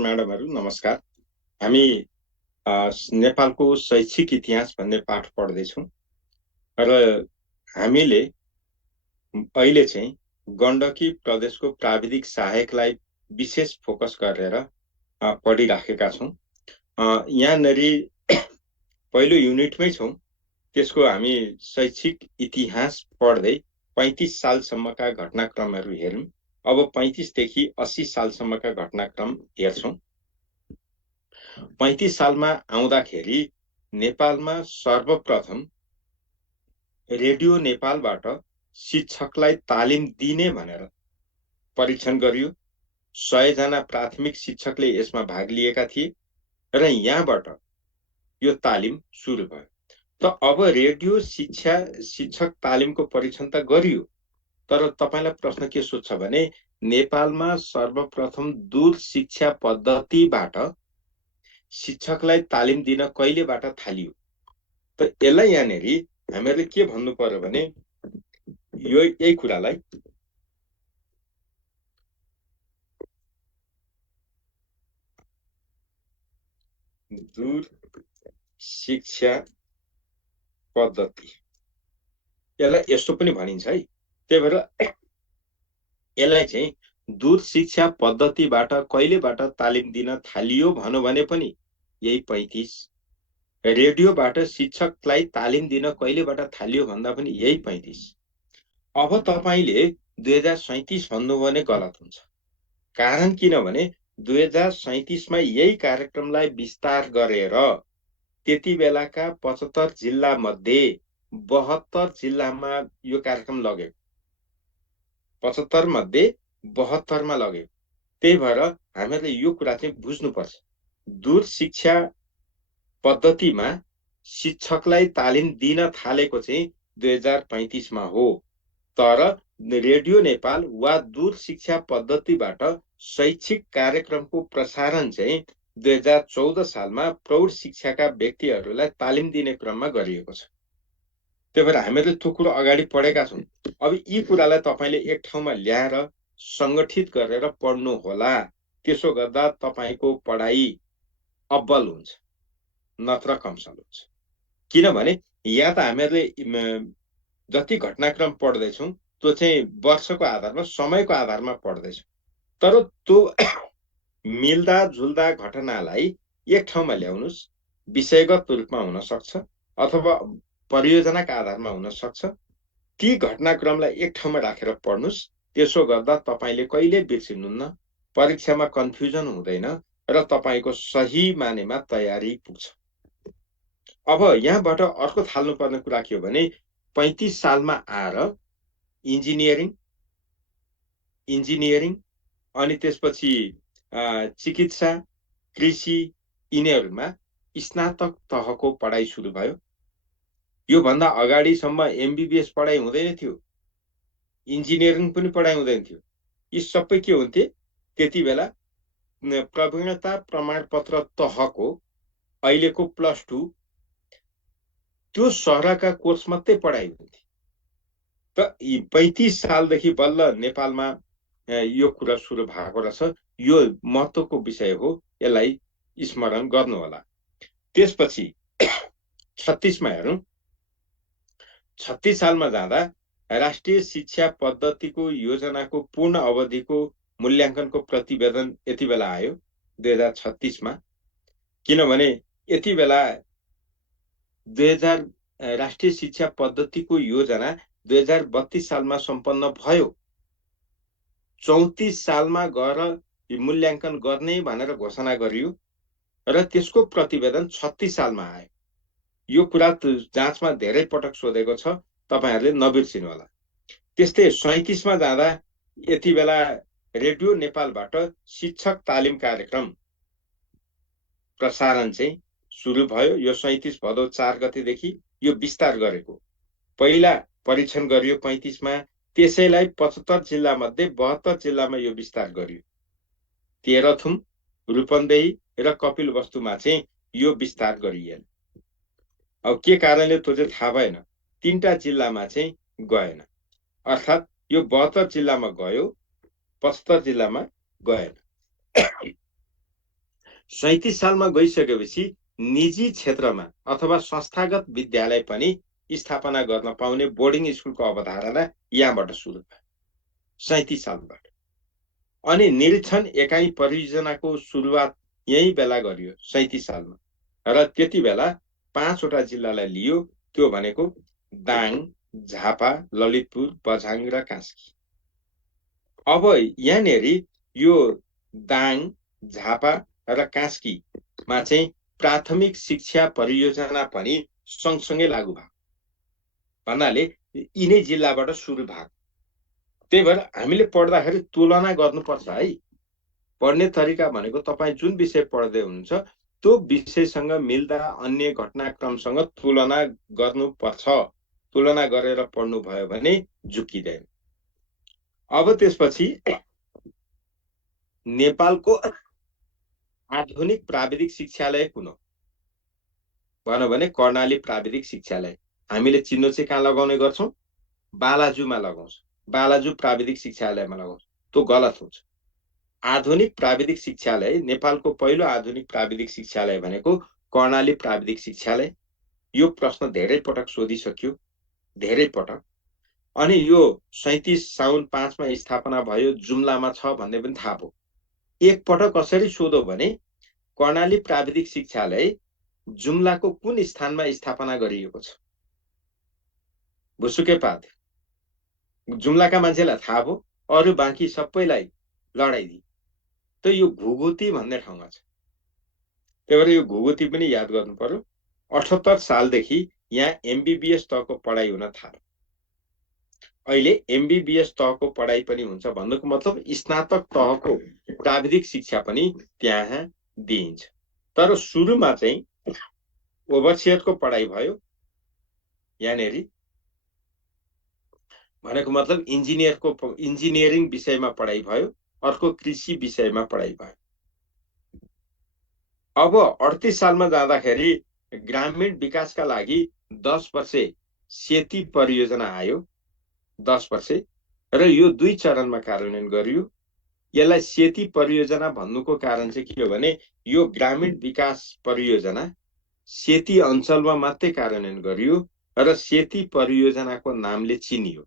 म्याडमहरू नमस्कार। हामी नेपालको शैक्षिक इतिहास भन्ने पाठ पढ्दैछौँ र हामीले अहिले चाहिँ गण्डकी प्रदेशको प्राविधिक सहायकलाई विशेष फोकस गरेर पढिराखेका छौँ। यहाँनेरि पहिलो युनिटमै छौँ। त्यसको हामी शैक्षिक इतिहास पढ्दै 35 सालसम्मका घटनाक्रमहरू हेरौँ। अब 35 देखि 80 सालसम्मका घटनाक्रम हेर्छौँ। 35 सालमा आउँदाखेरि नेपालमा सर्वप्रथम रेडियो नेपालबाट शिक्षकलाई तालिम दिने भनेर परीक्षण गरियो। 100 जना प्राथमिक शिक्षकले यसमा भाग लिएका थिए र यहाँबाट यो तालिम सुरु भयो। त अब रेडियो शिक्षक तालिमको परीक्षण त गरियो, तर तपाईलाई प्रश्न के सोध्छ भने नेपालमा सर्वप्रथम दूर शिक्षा पद्धतिबाट शिक्षकलाई तालिम दिन कहिलेबाट थालियो? त यसलाई यहाँनेरि हामीहरूले के भन्नु पर्यो भने यही कुरालाई दूर शिक्षा पद्धति, यसलाई यस्तो पनि भनिन्छ है। त्यही भएर यसलाई चाहिँ दूर शिक्षा पद्धतिबाट कहिलेबाट तालिम दिन थालियो भनौँ भने पनि यही 35। रेडियोबाट शिक्षकलाई तालिम दिन कहिलेबाट थालियो भन्दा पनि यही 35। अब तपाईले 2037 भन्नु भने गलत हुन्छ। कारण किनभने 2037 मा यही कार्यक्रमलाई विस्तार गरेर त्यति बेलाका 75 जिल्ला मध्ये 72 जिल्लामा यो कार्यक्रम लग्यो। 75 मध्ये 72 मा लग्यो। त्यही भएर हामीले यो कुरा चाहिँ बुझ्नुपर्छ। दूर शिक्षा पद्धतिमा शिक्षकलाई तालिम दिन थालेको चाहिँ 2035 मा हो। तर रेडियो नेपाल वा दूर शिक्षा पद्धतिबाट शैक्षिक कार्यक्रमको प्रसारण चाहिँ 2014 सालमा प्रौढ शिक्षाका व्यक्तिहरूलाई तालिम दिने क्रममा गरिएको छ। त्यही भएर हामीले त्यो कुरो अगाडि पढेका छौँ। अब यी कुरालाई तपाईले एक ठाउँमा ल्याएर संगठित गरेर पढ्नु होला। त्यसो गर्दा तपाईको पढाइ अब्बल हुन्छ, नत्र कमसल हुन्छ। किनभने यहाँ त हामीहरूले जति घटनाक्रम पढ्दैछौँ त्यो चाहिँ वर्षको आधारमा, समयको आधारमा पढ्दैछौँ। तर त्यो मिल्दा जुल्दा घटनालाई एक ठाउँमा ल्याउनुस्। विषयगत रूपमा हुन सक्छ अथवा परियोजनाका आधारमा हुन सक्छ। ती घटनाक्रमलाई एक ठाउँमा राखेर पढ्नुस्। त्यसो गर्दा तपाईले कहिले बिर्सिनुहुन्न, परीक्षामा कन्फ्युजन हुँदैन र तपाईको सही मानेमा तयारी पुग्छ। अब यहाँबाट अर्को थाल्नुपर्ने कुरा के हो भने 35 सालमा आएर इन्जिनियरिङ अनि त्यसपछि चिकित्सा, कृषि यिनीहरूमा स्नातक तहको पढाइ सुरु भयो। यो भन्दा अगाडिसम्म एमबीबीएस पढाइ हुँदैन थियो, इन्जिनियरिङ पनि पढाइ हुँदैन थियो। यी सबै के हुन्थे? त्यति बेला प्रवीणता प्रमाणपत्र तहको अहिलेको +2 त्यो सरका कोर्स मात्रै पढाइ हुन्थे। त 35 सालदेखि बल्ल नेपालमा यो कुरा सुरु भएको रहेछ। यो महत्त्वको विषय हो, यसलाई स्मरण गर्नु होला। त्यसपछि 36 मा हेरौँ। 36 सालमा जाँदा राष्ट्रिय शिक्षा पद्धतिको योजनाको पूर्ण अवधिको मूल्याङ्कनको प्रतिवेदन यति बेला आयो 2036 मा। किनभने यति बेला 2000 राष्ट्रिय शिक्षा पद्धतिको योजना 2032 सालमा सम्पन्न भयो। 34 सालमा गएर मूल्याङ्कन गर्ने भनेर घोषणा गरियो र त्यसको प्रतिवेदन 36 सालमा आयो। यो कुरा जाँचमा धेरै पटक सोधेको छ, तपाईहरुले नबिर्सिनु होला। त्यस्तै 37 मा जाँदा यति बेला रेडियो नेपालबाट शिक्षक तालिम कार्यक्रम प्रसारण चाहिँ सुरु भयो। यो 37 भदौ 4 गतेदेखि यो विस्तार गरेको। पहिला परीक्षण गरियो 35 मा, त्यसैलाई 75 जिल्ला मध्ये 72 जिल्लामा यो विस्तार गरियो। तेह्रथुम, रूपन्देही र कपिलवस्तुमा चाहिँ यो विस्तार गरिएन। अब के कारणले त्यो चाहिँ थाहा भएन। 3टा जिल्लामा चाहिँ गएन। अर्थात् यो 72 जिल्लामा गयो, 75 जिल्लामा गएन। 37 सालमा गइसकेपछि निजी क्षेत्रमा अथवा संस्थागत विद्यालय पनि स्थापना गर्न पाउने बोर्डिङ स्कुलको अवधारणा यहाँबाट सुरु भयो 37 सालबाट। अनि निरीक्षण एकाइ परियोजनाको सुरुवात यही बेला गरियो 37 सालमा र त्यति बेला 5 वटा जिल्लालाई लियो। त्यो भनेको दाङ, झापा, ललितपुर, बझाङ र कास्की। अब यहाँनेरि यो दाङ, झापा र कास्कीमा चाहिँ प्राथमिक शिक्षा परियोजना पनि सँगसँगै लागू भयो भन्नाले यिनै जिल्लाबाट सुरु भएको। त्यही भएर हामीले पढ्दाखेरि तुलना गर्नुपर्छ है। पढ्ने तरिका भनेको तपाईँ जुन विषय पढ्दै हुनुहुन्छ त्यो विषयसँग मिल्दा अन्य घटनाक्रमसँग तुलना गर्नुपर्छ। तुलना गरेर पढ्नु भयो भने झुक्किँदैन। अब त्यसपछि नेपालको आधुनिक प्राविधिक शिक्षालय कुन हो भन्यो भने कर्णाली प्राविधिक शिक्षालय। हामीले चिन्ह चाहिँ कहाँ लगाउने गर्छौँ? बालाजुमा लगाउँछ। बालाजु प्राविधिक शिक्षालयमा लगाउँछ। त्यो गलत हुन्छ। आधुनिक प्राविधिक शिक्षालय, नेपालको पहिलो आधुनिक प्राविधिक शिक्षालय भनेको कर्णाली प्राविधिक शिक्षालय। यो प्रश्न धेरै पटक सोधिसक्यो, धेरै पटक। अनि यो 37 साउन 5 मा स्थापना भयो, जुम्लामा छ भन्ने पनि थाहा भयो। एक पटक कसरी सोधो भने कर्णाली प्राविधिक शिक्षालय जुम्लाको कुन स्थानमा स्थापना गरिएको छ? भुसुके पार्थ्यो। जुम्लाका मान्छेलाई थाहा भयो, अरू बाँकी सबैलाई लडाइदियो। त यो घुगुती भन्ने ठाउँमा छ। त्यही भएर यो घुगुती पनि याद गर्नु पर्यो। 78 सालदेखि यहाँ एमबीबीएस तहको पढाइ हुन थाल्यो। अहिले एमबीबीएस तहको पढाइ पनि हुन्छ भन्नुको मतलब स्नातक तहको प्राविधिक शिक्षा पनि त्यहाँ दिइन्छ। तर सुरुमा चाहिँ ओभरसियरको पढाइ भयो यहाँनेरि, भनेको मतलब इन्जिनियरिङ विषयमा पढाइ भयो, अर्को कृषि विषयमा पढाइ भयो। अब 38 सालमा जाँदाखेरि ग्रामीण विकासका लागि 10 वर्ष सेती परियोजना आयो, 10 वर्ष, र यो 2 चरणमा कार्यान्वयन गरियो। यसलाई सेती परियोजना भन्नुको कारण चाहिँ के हो भने यो ग्रामीण विकास परियोजना सेती अञ्चलमा मात्रै कार्यान्वयन गरियो र सेती परियोजनाको नामले चिनियो।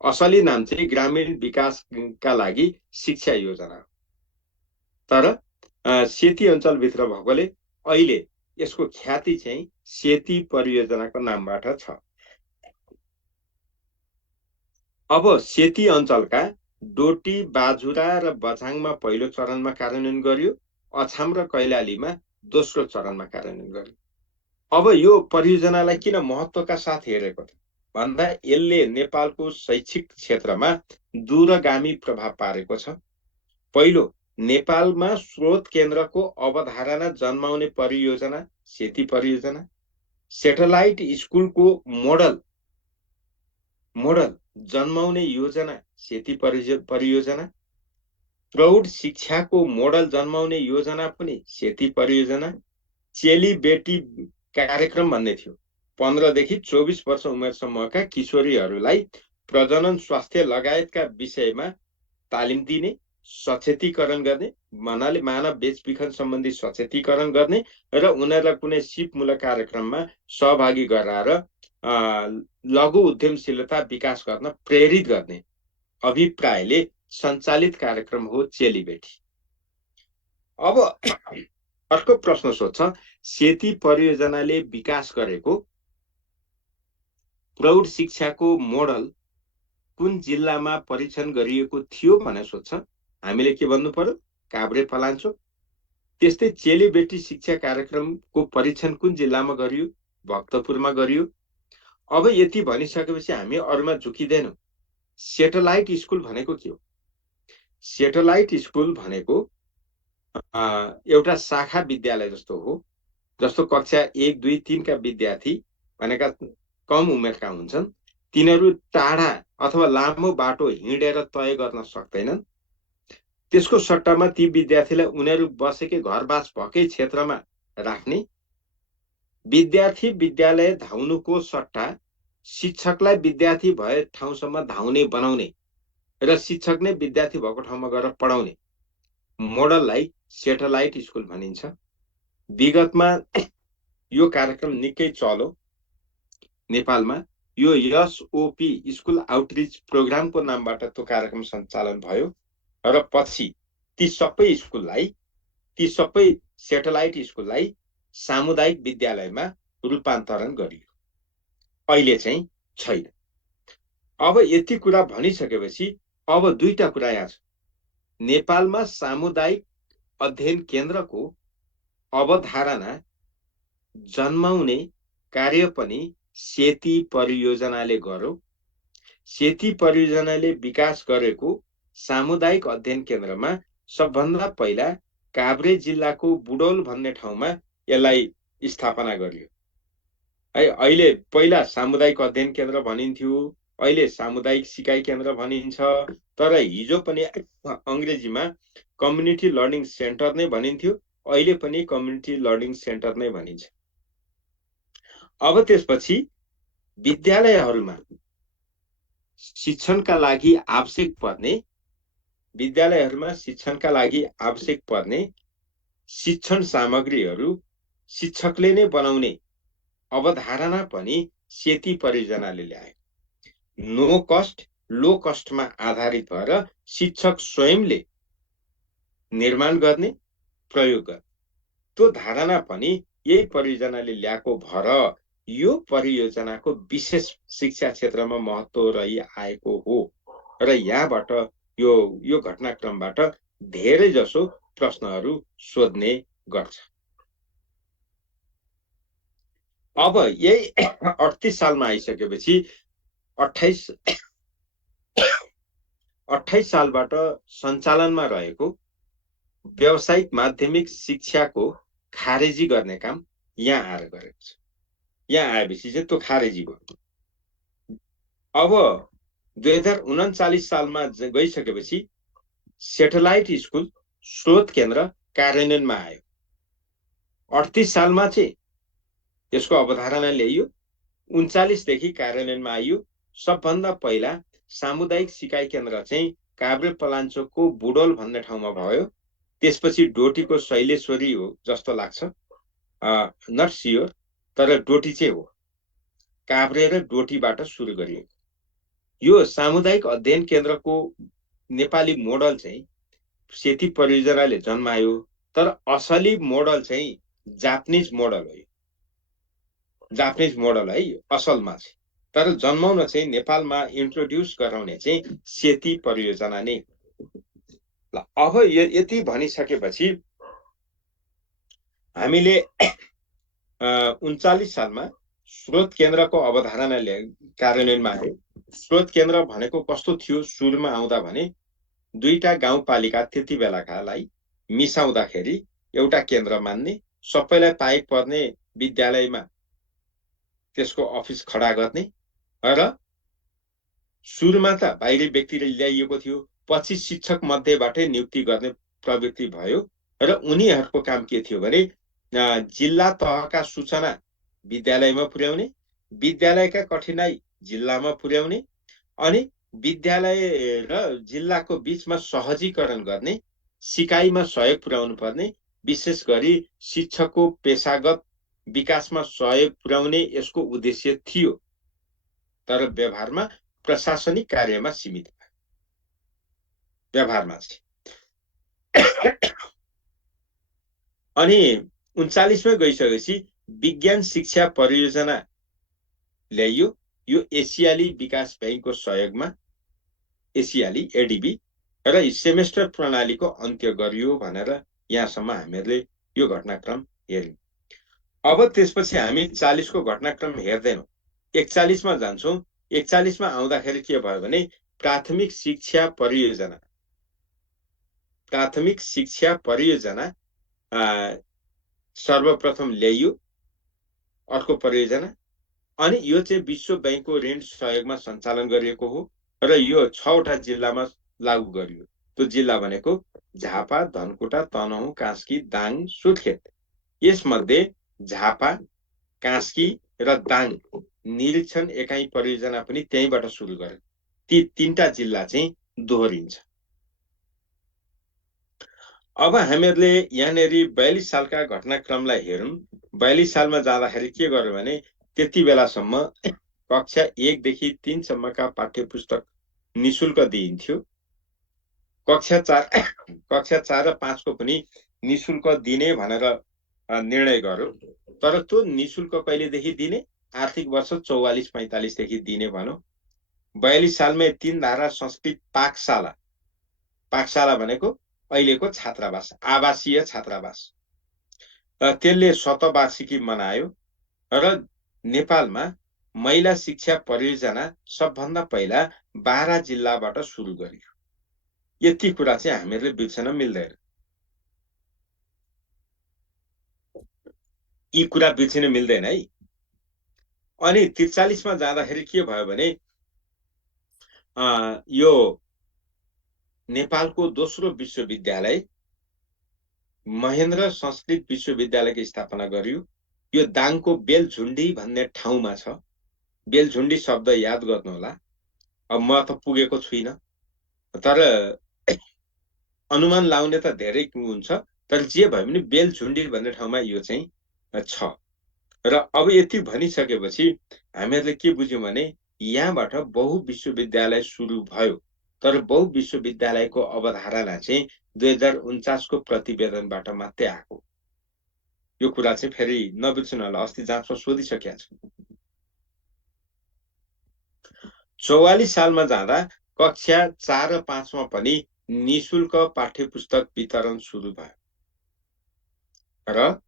असली नाम चाहिँ ग्रामीण विकासका लागि शिक्षा योजना हो। तर सेती अञ्चलभित्र भएकोले अहिले यसको ख्याति चाहिँ सेती परियोजनाको नामबाट छ। अब सेती अञ्चलका डोटी, बाजुरा र बझाङमा पहिलो चरणमा कार्यान्वयन गरियो, अछाम र कैलालीमा दोस्रो चरणमा कार्यान्वयन गरियो। अब यो परियोजनालाई किन महत्त्वका साथ हेरेको त भन्दा यसले नेपालको शैक्षिक क्षेत्रमा दूरगामी प्रभाव पारेको छ। पहिलो, नेपालमा स्रोत केन्द्रको अवधारणा जन्माउने परियोजना सेती परियोजना, सेटेलाइट स्कुलको मोडल जन्माउने योजना सेती परियोजना, प्रौढ शिक्षाको मोडल जन्माउने योजना पनि सेती परियोजना, चेली बेटी कार्यक्रम भन्ने थियो। 15 देखि 24 वर्ष उमेरसम्मका किशोरीहरूलाई प्रजनन, स्वास्थ्य लगायतका विषयमा तालिम दिने, सचेतीकरण गर्ने, भन्नाले मानव बेचबिखन सम्बन्धी सचेतीकरण गर्ने र उनीहरूलाई कुनै सिपमूलक कार्यक्रममा सहभागी गराएर लघु उद्यमशीलता विकास गर्न प्रेरित गर्ने अभिप्रायले सञ्चालित कार्यक्रम हो चेलीबेटी। अब अर्को प्रश्न सोध्छ, सेती परियोजनाले विकास गरेको प्रौढ शिक्षाको मोडल कुन जिल्लामा परीक्षण गरिएको थियो भनेर सोध्छ। हामीले के भन्नु पर्यो? काभ्रे पलाञ्चोक। त्यस्तै चेलीबेटी शिक्षा कार्यक्रमको परीक्षण कुन जिल्लामा गरियो? भक्तपुरमा गरियो। अब यति भनिसकेपछि हामी अरूमा झुकिँदैनौँ। सेटेलाइट स्कुल भनेको के हो? सेटेलाइट स्कुल भनेको एउटा शाखा विद्यालय जस्तो हो, जस्तो कक्षा 1, 2, 3 का विद्यार्थी भनेका कम उमेरका हुन्छन्। तिनीहरू टाढा अथवा लामो बाटो हिँडेर तय गर्न सक्दैनन्। त्यसको सट्टामा ती विद्यार्थीलाई उनीहरू बसेकै घरबास भएकै क्षेत्रमा राख्ने, विद्यार्थी विद्यालय धाउनुको सट्टा शिक्षकलाई विद्यार्थी भए ठाउँसम्म धाउने बनाउने र शिक्षक नै विद्यार्थी भएको ठाउँमा गएर पढाउने, मोडललाई सेटेलाइट स्कुल भनिन्छ। विगतमा यो कार्यक्रम निकै चल्यो नेपालमा। यो एसओपी स्कुल आउटरिच प्रोग्रामको नामबाट त्यो कार्यक्रम सञ्चालन भयो र पछि ती सबै सेटेलाइट स्कुललाई सामुदायिक विद्यालयमा रूपान्तरण गरियो। अहिले चाहिँ छैन। अब यति कुरा भनिसकेपछि अब दुईटा कुरा यहाँ छ। नेपालमा सामुदायिक अध्ययन केन्द्रको अवधारणा जन्माउने कार्य पनि सेती परियोजनाले गर्यो। सेती परियोजनाले विकास गरेको सामुदायिक अध्ययन केन्द्रमा सबभन्दा पहिला काभ्रे जिल्लाको बुडौल भन्ने ठाउँमा यसलाई स्थापना गरियो है। अहिले पहिला सामुदायिक अध्ययन केन्द्र भनिन्थ्यो, अहिले सामुदायिक सिकाइ केन्द्र भनिन्छ, तर हिजो पनि अंग्रेजीमा कम्युनिटी लर्निङ सेन्टर नै भनिन्थ्यो, अहिले पनि कम्युनिटी लर्निङ सेन्टर नै भनिन्छ। अब त्यसपछि विद्यालयहरूमा शिक्षणका लागि आवश्यक पर्ने शिक्षण सामग्रीहरू शिक्षकले नै बनाउने अवधारणा पनि सेती परियोजनाले ल्यायो। नो कस्ट लो कस्टमा आधारित भएर शिक्षक स्वयंले निर्माण गर्ने, प्रयोग गर्ने, त्यो धारणा पनि यही परियोजनाले ल्याएको भएर यो परियोजनाको विशेष शिक्षा क्षेत्रमा महत्त्व रही आएको हो र यहाँबाट यो घटनाक्रमबाट धेरै जसो प्रश्नहरू सोध्ने गर्छ। अब यही 38 सालमा आइसकेपछि 28 सालबाट सञ्चालनमा रहेको व्यावसायिक माध्यमिक शिक्षाको खारेजी गर्ने काम यहाँ आएर गरेको छ। यहाँ आएपछि चाहिँ त्यो खारेजी भयो। अब 2039 सालमा गइसकेपछि सेटेलाइट स्कुल स्रोत केन्द्र कार्यान्वयनमा आयो। 38 सालमा चाहिँ यसको अवधारणा ल्याइयो, 39 देखि कार्यान्वयनमा आइयो। सबभन्दा पहिला सामुदायिक सिकाइ केन्द्र चाहिँ काभ्रे पलाञ्चोकको बुडौल भन्ने ठाउँमा भयो। त्यसपछि डोटीको शैलेश्वरी हो जस्तो लाग्छ, नट सियोर, तर डोटी चाहिँ हो। काभ्रे र डोटीबाट सुरु गरिएको यो सामुदायिक अध्ययन केन्द्रको नेपाली मोडल चाहिँ सेती परियोजनाले जन्मायो, तर असली मोडल चाहिँ जापानिज मोडल हो। जापानिज मोडल है असलमा चाहिँ, तर जन्माउन चाहिँ नेपालमा इन्ट्रोड्युस गराउने चाहिँ सेती परियोजना नै। ल अब यति भनिसकेपछि हामीले 39 सालमा स्रोत केन्द्रको अवधारणाले कार्यान्वयनमा आयो। स्रोत केन्द्र भनेको कस्तो थियो सुरुमा आउँदा भने दुईटा गाउँपालिका त्यति बेलाकालाई मिसाउँदाखेरि एउटा केन्द्र मान्ने, सबैलाई पाइक पर्ने विद्यालयमा त्यसको अफिस खडा गर्ने र सुरुमा त बाहिरी व्यक्तिले ल्याइएको थियो, पछि शिक्षक मध्येबाटै नियुक्ति गर्ने प्रवृत्ति भयो र उनीहरूको काम के थियो भने जिल्ला तहका सूचना विद्यालयमा पुर्याउने, विद्यालयका कठिनाई जिल्लामा पुर्याउने अनि विद्यालय र जिल्लाको बीचमा सहजीकरण गर्ने, सिकाइमा सहयोग पुर्याउनु पर्ने, विशेष गरी शिक्षकको पेशागत विकासमा सहयोग पुर्याउने यसको उद्देश्य थियो। तर व्यवहारमा प्रशासनिक कार्यमा सीमित भयो। व्यवहारमा अनि 39 मा गइसकेपछि विज्ञान शिक्षा परियोजना ल्याइयो। यो एसियाली विकास बैंकको सहयोगमा, एसियाली एडीबी र सेमेस्टर प्रणालीको अन्त्य गरियो भनेर यहाँसम्म हामीहरूले यो घटनाक्रम हेर्यौं। अब त्यसपछि हामी 40 को घटनाक्रम हेर्दैनौं, 41 मा जान्छौं। 41 मा आउँदाखेरि के भयो भने प्राथमिक शिक्षा परियोजना सर्वप्रथम ल्याइयो, अर्को परियोजना। अनि यो चाहिँ विश्व बैंकको ऋण सहयोगमा सञ्चालन गरिएको हो र यो 6 वटा जिल्लामा लागू गरियो। त्यो जिल्ला भनेको झापा, धनकुटा, तनहुँ, कास्की, दाङ, सुर्खेत। यसमध्ये झापा, कास्की र दाङ निरीक्षण एकाइ परियोजना पनि त्यहीबाट सुरु गर्यो। ती तीनटा जिल्ला चाहिँ दोहोरिन्छ। अब हामीहरूले यहाँनिर 42 सालका घटनाक्रमलाई हेरौँ। 42 सालमा जाँदाखेरि के गर्यो भने त्यति बेलासम्म कक्षा 1 देखि 3 सम्मका पाठ्य पुस्तक निशुल्क दिइन्थ्यो। कक्षा 4 र 5 को पनि निशुल्क दिने भनेर निर्णय गर्यो। तर त्यो निशुल्क कहिलेदेखि दिने? आर्थिक वर्ष 44-45 देखि दिने भन्यो। 42 सालमै 3 धारा संस्कृत पाकशाला भनेको अहिलेको छात्रावास, आवासीय छात्रावास, त्यसले शतवार्षिकी मनायो र नेपालमा महिला शिक्षा परियोजना सबभन्दा पहिला 12 जिल्लाबाट सुरु गरियो। यति कुरा चाहिँ हामीहरूले बिर्सन मिल्दैन। यी कुरा बिर्सिन मिल्दैन है। अनि 43 मा जाँदाखेरि के भयो भने यो नेपालको दोस्रो विश्वविद्यालय महेन्द्र संस्कृत विश्वविद्यालयको स्थापना गरियो। यो दाङको बेलझुण्डी भन्ने ठाउँमा छ। बेलझुण्डी शब्द याद गर्नु होला। अब म त पुगेको छुइनँ, तर अनुमान लाउने त धेरै हुन्छ, तर जे भए पनि बेलझुण्डी भन्ने ठाउँमा यो चाहिँ छ। र अब यति भनिसकेपछि हामीहरूले के बुझ्यौँ भने यहाँबाट बहुविश्वविद्यालय सुरु भयो, तर बहुविश्वविद्यालयको अवधारणा चाहिँ 2049 को प्रतिवेदनबाट मात्रै आएको। यो कुरा चाहिँ फेरि नबिर्सनु होला, अस्ति जाँचमा सोधिसकेका छु। 44 सालमा जाँदा कक्षा 4 र 5 मा पनि निशुल्क पाठ्य पुस्तक वितरण सुरु भयो र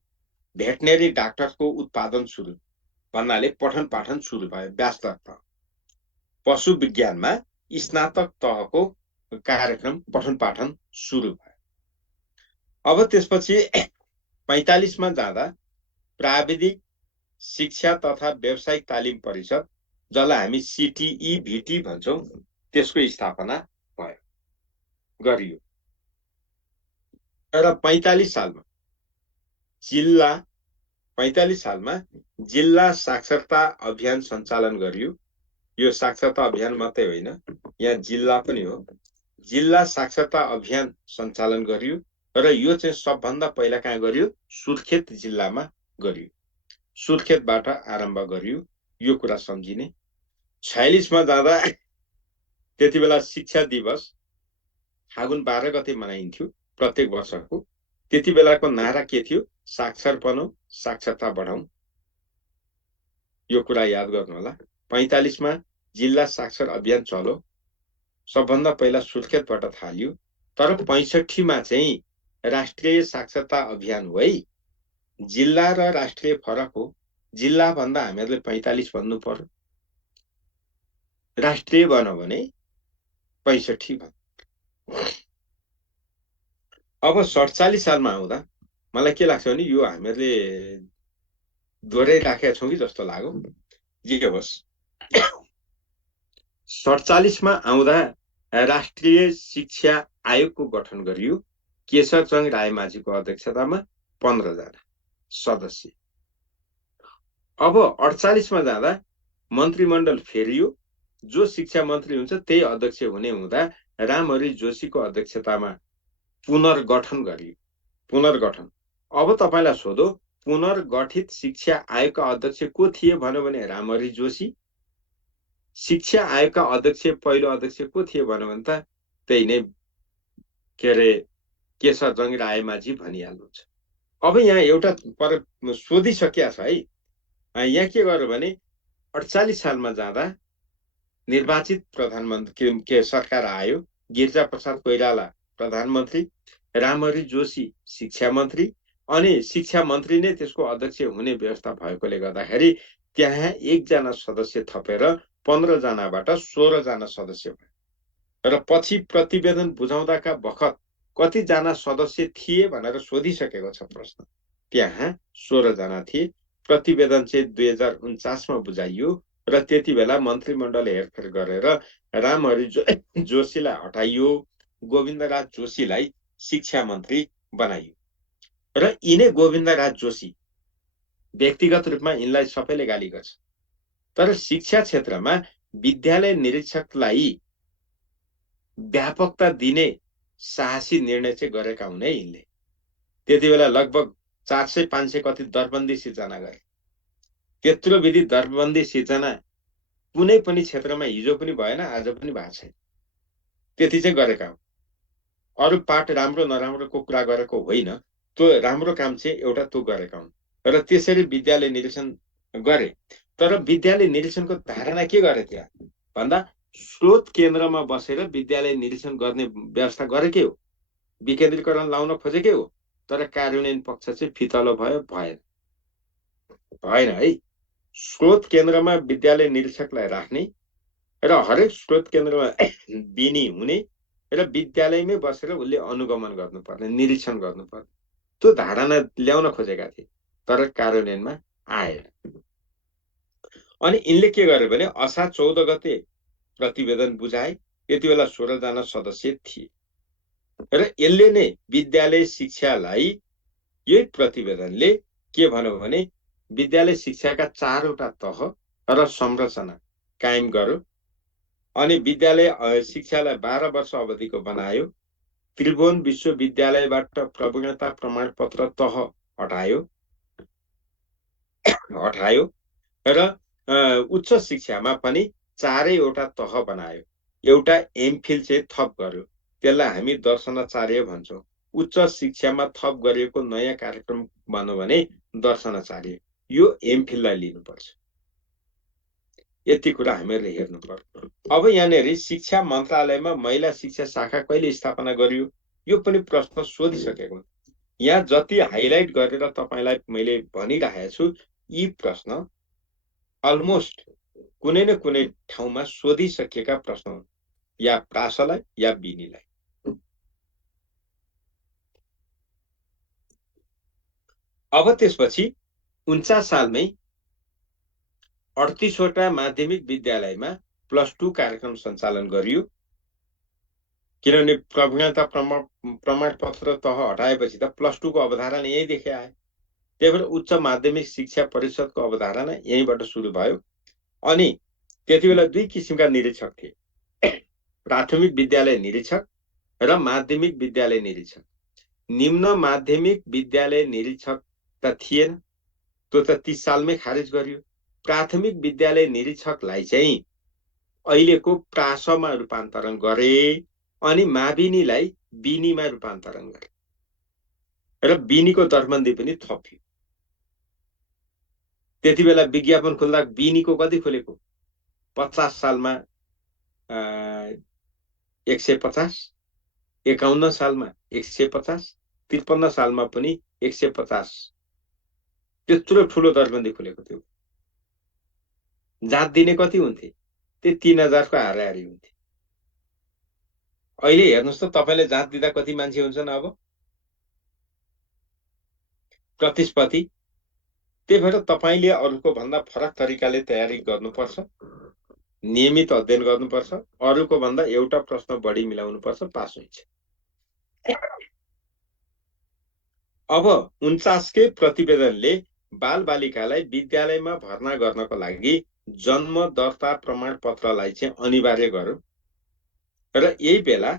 भेटनेरी डाक्टरको उत्पादन सुरु भन्नाले पठन पाठन सुरु भयो। व्यास्तर तह पशु विज्ञानमा स्नातक तहको कार्यक्रम पठन पाठन सुरु भयो। अब त्यसपछि 45 मा जाँदा प्राविधिक शिक्षा तथा व्यावसायिक तालिम परिषद, जसलाई हामी CTE VT भन्छौँ, त्यसको स्थापना भयो, गरियो। र 45 सालमा जिल्ला साक्षरता अभियान सञ्चालन गरियो। यो साक्षरता अभियान मात्रै होइन, यहाँ जिल्ला पनि हो। जिल्ला साक्षरता अभियान सञ्चालन गरियो र यो चाहिँ सबभन्दा पहिला कहाँ गरियो? सुर्खेत जिल्लामा गरियो। सुर्खेतबाट आरम्भ गरियो, यो कुरा सम्झिने। 46 मा जाँदा त्यति बेला शिक्षा दिवस फागुन 12 गते मनाइन्थ्यो प्रत्येक वर्षको। त्यति बेलाको नारा के थियो? साक्षर बनौँ, साक्षरता बढाउँ। यो कुरा याद गर्नु होला। 45 मा जिल्ला साक्षर अभियान चल्यो, सबभन्दा पहिला सुर्खेतबाट थालियो, तर 65 मा चाहिँ राष्ट्रिय साक्षरता अभियान हो है। जिल्ला र राष्ट्रिय फरक हो। जिल्ला भन्दा हामीहरूले 45 भन्नु पर्यो, राष्ट्रिय बन्यो भने 65 भन्नु। अब 47 सालमा आउँदा मलाई के लाग्छ भने यो हामीहरूले दोहोऱ्याइराखेका छौँ कि जस्तो लाग्यो। जे होस्, 47 मा आउँदा राष्ट्रिय शिक्षा आयोगको गठन गरियो। केशरचन्द्र रायमाझीको अध्यक्षतामा 15 जना सदस्य। अब 48 मा जाँदा मन्त्रीमण्डल फेरियो। जो शिक्षा मन्त्री हुन्छ त्यही अध्यक्ष हुने हुँदा रामहरि जोशीको अध्यक्षतामा पुनर्गठन गरियो। पुनर्गठन। अब तपाईलाई सोधो, पुनर्गठित शिक्षा आयोगका अध्यक्ष को थिए भन्यो भने रामहरि जोशी। शिक्षा आयोगका अध्यक्ष पहिलो अध्यक्ष को थिए भन्यो भने त त्यही नै के अरे केशरचन्द्र रायमाझी भनिहाल्नुहुन्छ। अब यहाँ एउटा पर सोधिसकिया छ है। यहाँ के गर्यो भने 48 सालमा जाँदा निर्वाचित प्रधानमन्त्री के सरकार आयो। गिरिजाप्रसाद कोइराला प्रधानमन्त्री, रामहरि जोशी शिक्षा मन्त्री, अनि शिक्षा मन्त्री नै त्यसको अध्यक्ष हुने व्यवस्था भएकोले गर्दाखेरि त्यहाँ 1 जना सदस्य थपेर 15 जनाबाट 16 जना सदस्य भयो। र पछि प्रतिवेदन बुझाउँदाका बखत कति जना सदस्य थिए भनेर सोधिसकेको छ प्रश्न। त्यहाँ 16 जना थिए। प्रतिवेदन चाहिँ 2049 मा बुझाइयो र त्यति बेला मन्त्रीमण्डल हेरफेर गरेर रामहरि जोशीलाई हटाइयो, गोविन्दराज जोशीलाई शिक्षा मन्त्री बनाइयो। र यिनै गोविन्दराज जोशी व्यक्तिगत रूपमा यिनलाई सबैले गाली गर्छ, तर शिक्षा क्षेत्रमा विद्यालय निरीक्षकलाई व्यापकता दिने साहसी निर्णय चाहिँ गरेका हुन् है यिनले। त्यति बेला लगभग 400-500 कति दरबन्दी सिर्जना गरे। त्यत्रो विधि दरबन्दी सिर्जना कुनै पनि क्षेत्रमा हिजो पनि भएन, आज पनि भएको छैन। त्यति चाहिँ गरेका हुन्। अरू पाठ राम्रो नराम्रोको कुरा गरेको होइन, त्यो राम्रो काम चाहिँ एउटा त्यो गरेका हुन्। र त्यसरी विद्यालय निरीक्षण गरे। तर विद्यालय निरीक्षणको धारणा के गरे त्यहाँ भन्दा स्रोत केन्द्रमा बसेर विद्यालय निरीक्षण गर्ने व्यवस्था गरेकै हो, विकेन्द्रीकरण लाउन खोजेकै हो। तर कार्यान्वयन पक्ष चाहिँ फितलो भयो, भएन है। स्रोत केन्द्रमा विद्यालय निरीक्षकलाई राख्ने र हरेक स्रोत केन्द्रमा बिनी हुने र विद्यालयमै बसेर उसले अनुगमन गर्नुपर्ने, निरीक्षण गर्नुपर्ने, त्यो धारणा ल्याउन खोजेका थिए। तर कार्यान्वयनमा आएन। अनि यिनले के गरे भने असार 14 गते प्रतिवेदन बुझाए। त्यति बेला 16 जना सदस्य थिए र यसले नै विद्यालय शिक्षालाई, यही प्रतिवेदनले के भन्यो भने विद्यालय शिक्षाका 4वटा तह र संरचना कायम गर्यो। अनि विद्यालय शिक्षालाई 12 वर्ष अवधिको बनायो। त्रिभुवन विश्वविद्यालयबाट प्रवीणता प्रमाणपत्र तह हटायो र उच्च शिक्षामा पनि 4वटा तह बनायो। एउटा एमफिल चाहिँ थप गर्यो, त्यसलाई हामी दर्शनाचार्य भन्छौँ। उच्च शिक्षामा थप गरिएको नयाँ कार्यक्रम भन्यो भने दर्शनाचार्य, यो एमफिललाई लिनुपर्छ। यति कुरा हामीहरूले हेर्नुपर्छ। अब यहाँनिर शिक्षा मन्त्रालयमा महिला शिक्षा शाखा कहिले स्थापना गरियो, यो पनि प्रश्न सोधिसकेको हुँ। यहाँ जति हाइलाइट गरेर तपाईलाई मैले भनिरहेको छु, यी प्रश्न अलमोस्ट कुनै न कुनै ठाउँमा सोधिसकेका प्रश्न हुन्, या प्रासलाई या बिनीलाई। अब त्यसपछि 49 सालमै 38वटा माध्यमिक विद्यालयमा +2 कार्यक्रम सञ्चालन गरियो। किनभने प्रवीणता प्रमाणपत्र तह हटाएपछि त +2 को अवधारणा यहीँदेखि आयो। त्यही भएर उच्च माध्यमिक शिक्षा परिषदको अवधारणा यहीँबाट सुरु भयो। अनि त्यति बेला 2 किसिमका निरीक्षक थिए, प्राथमिक विद्यालय निरीक्षक र माध्यमिक विद्यालय निरीक्षक। निम्न माध्यमिक विद्यालय निरीक्षक त थिएन, त्यो त 30 सालमै खारेज गरियो। प्राथमिक विद्यालय निरीक्षकलाई चाहिँ अहिलेको प्रासमा रूपान्तरण गरे अनि माविनीलाई बिनीमा रूपान्तरण गरे र बिनीको दरबन्दी पनि थपियो। त्यति बेला विज्ञापन खुल्दा बिनीको कति खुलेको? 50 सालमा 150, 51 सालमा 150, 53 सालमा पनि 150। त्यत्रो ठुलो दरबन्दी खुलेको थियो। जाँच दिने कति हुन्थे? त्यो 3000 को हाराहारी हुन्थे। अहिले हेर्नुस् त तपाईले जाँच दिँदा कति मान्छे हुन्छन्? अब प्रतिस्पर्धी। त्यही भएर तपाईले अरूको भन्दा फरक तरिकाले तयारी गर्नुपर्छ, नियमित अध्ययन गर्नुपर्छ, अरूको भन्दा एउटा प्रश्न बढी मिलाउनुपर्छ, पास हुन्छ। अब 49 के प्रतिवेदनले बालबालिकालाई विद्यालयमा भर्ना गर्नको लागि जन्म दर्ता प्रमाणपत्रलाई चाहिँ अनिवार्य गर्यो र यही बेला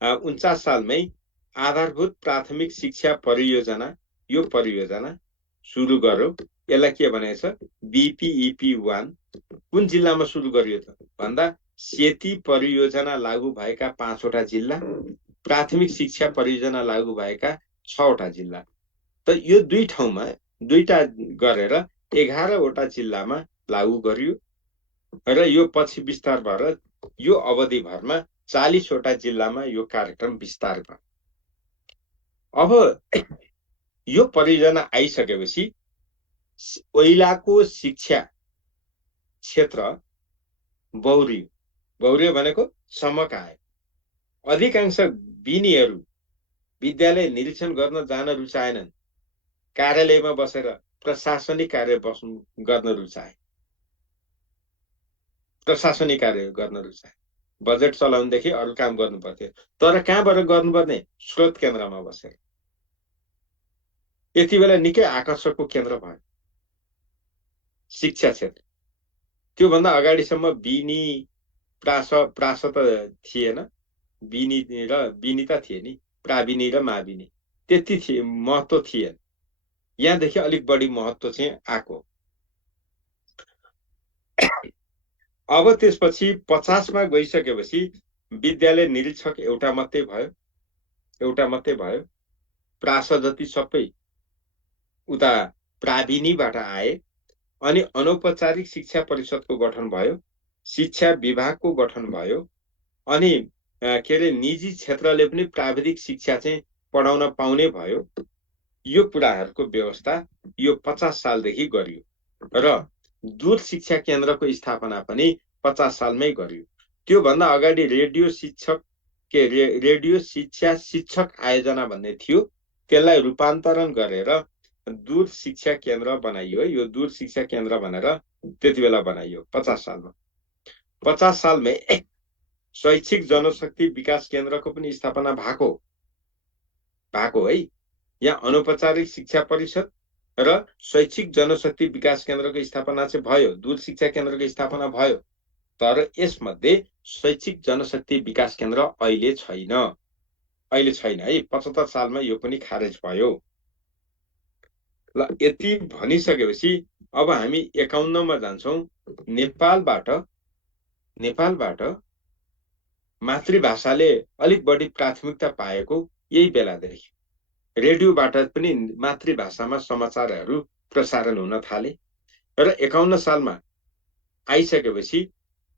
49 सालमै आधारभूत प्राथमिक शिक्षा परियोजना, यो परियोजना सुरु गर्यो। यसलाई के भनेछ? BPEP1। कुन जिल्लामा सुरु गरियो त भन्दा सेती परियोजना लागू भएका 5वटा जिल्ला, प्राथमिक शिक्षा परियोजना लागू भएका 6वटा जिल्ला। त यो 2 ठाउँमा 2टा गरेर 11वटा जिल्लामा लागू गरियो र यो पछि विस्तार भएर यो अवधिभरमा 40वटा जिल्लामा यो कार्यक्रम विस्तार भयो। अब यो परियोजना आइसकेपछि पहिलाको शिक्षा क्षेत्र बहुरियो भनेको चमकायो। अधिकांश बिनीहरू विद्यालय निरीक्षण गर्न जान रुचाएनन्, कार्यालयमा बसेर प्रशासनिक कार्य गर्न रुचाए। प्रशासनिक कार्य गर्न रुचाए, बजेट चलाउनदेखि अरू काम गर्नु पर्थ्यो। तर कहाँबाट गर्नुपर्ने? स्रोत केन्द्रमा बसेर। यति बेला निकै आकर्षकको केन्द्र भयो शिक्षा क्षेत्र। त्योभन्दा अगाडिसम्म बिनी प्रास त थिएन, बिनी र बिनिता थिए नि, प्राविनी र माविनी, त्यति थिए, महत्त्व थिएन। यहाँदेखि अलिक बढी महत्त्व चाहिँ आएको। अब त्यसपछि 50 मा गइसकेपछि विद्यालय निरीक्षक एउटा मात्रै भयो। प्रास जति सबै उता प्राविनीबाट आए। अनि अनौपचारिक शिक्षा परिषदको गठन भयो, शिक्षा विभागको गठन भयो। अनि के अरे निजी क्षेत्रले पनि प्राविधिक शिक्षा चाहिँ पढाउन पाउने भयो। यो कुराहरूको व्यवस्था यो 50 सालदेखि गरियो र दूर शिक्षा केन्द्रको स्थापना पनि 50 सालमै गरियो। त्योभन्दा अगाडि रेडियो शिक्षा शिक्षक आयोजना भन्ने थियो, त्यसलाई रूपान्तरण गरेर दूर शिक्षा केन्द्र बनाइयो। यो दूर शिक्षा केन्द्र भनेर त्यति बेला बनाइयो 50 सालमा। 50 सालमै शैक्षिक जनशक्ति विकास केन्द्रको पनि स्थापना भएको है। यहाँ अनौपचारिक शिक्षा परिषद र शैक्षिक जनशक्ति विकास केन्द्रको स्थापना चाहिँ भयो, दूर शिक्षा केन्द्रको स्थापना भयो। तर यसमध्ये शैक्षिक जनशक्ति विकास केन्द्र अहिले छैन है। 75 सालमा यो पनि खारेज भयो। ल यति भनिसकेपछि अब हामी 51 मा जान्छौँ। नेपालबाट मातृभाषाले अलिक बढी प्राथमिकता पाएको यही बेलादेखि रेडियोबाट पनि मातृभाषामा समाचारहरू प्रसारण हुन थाले र 51 सालमा आइसकेपछि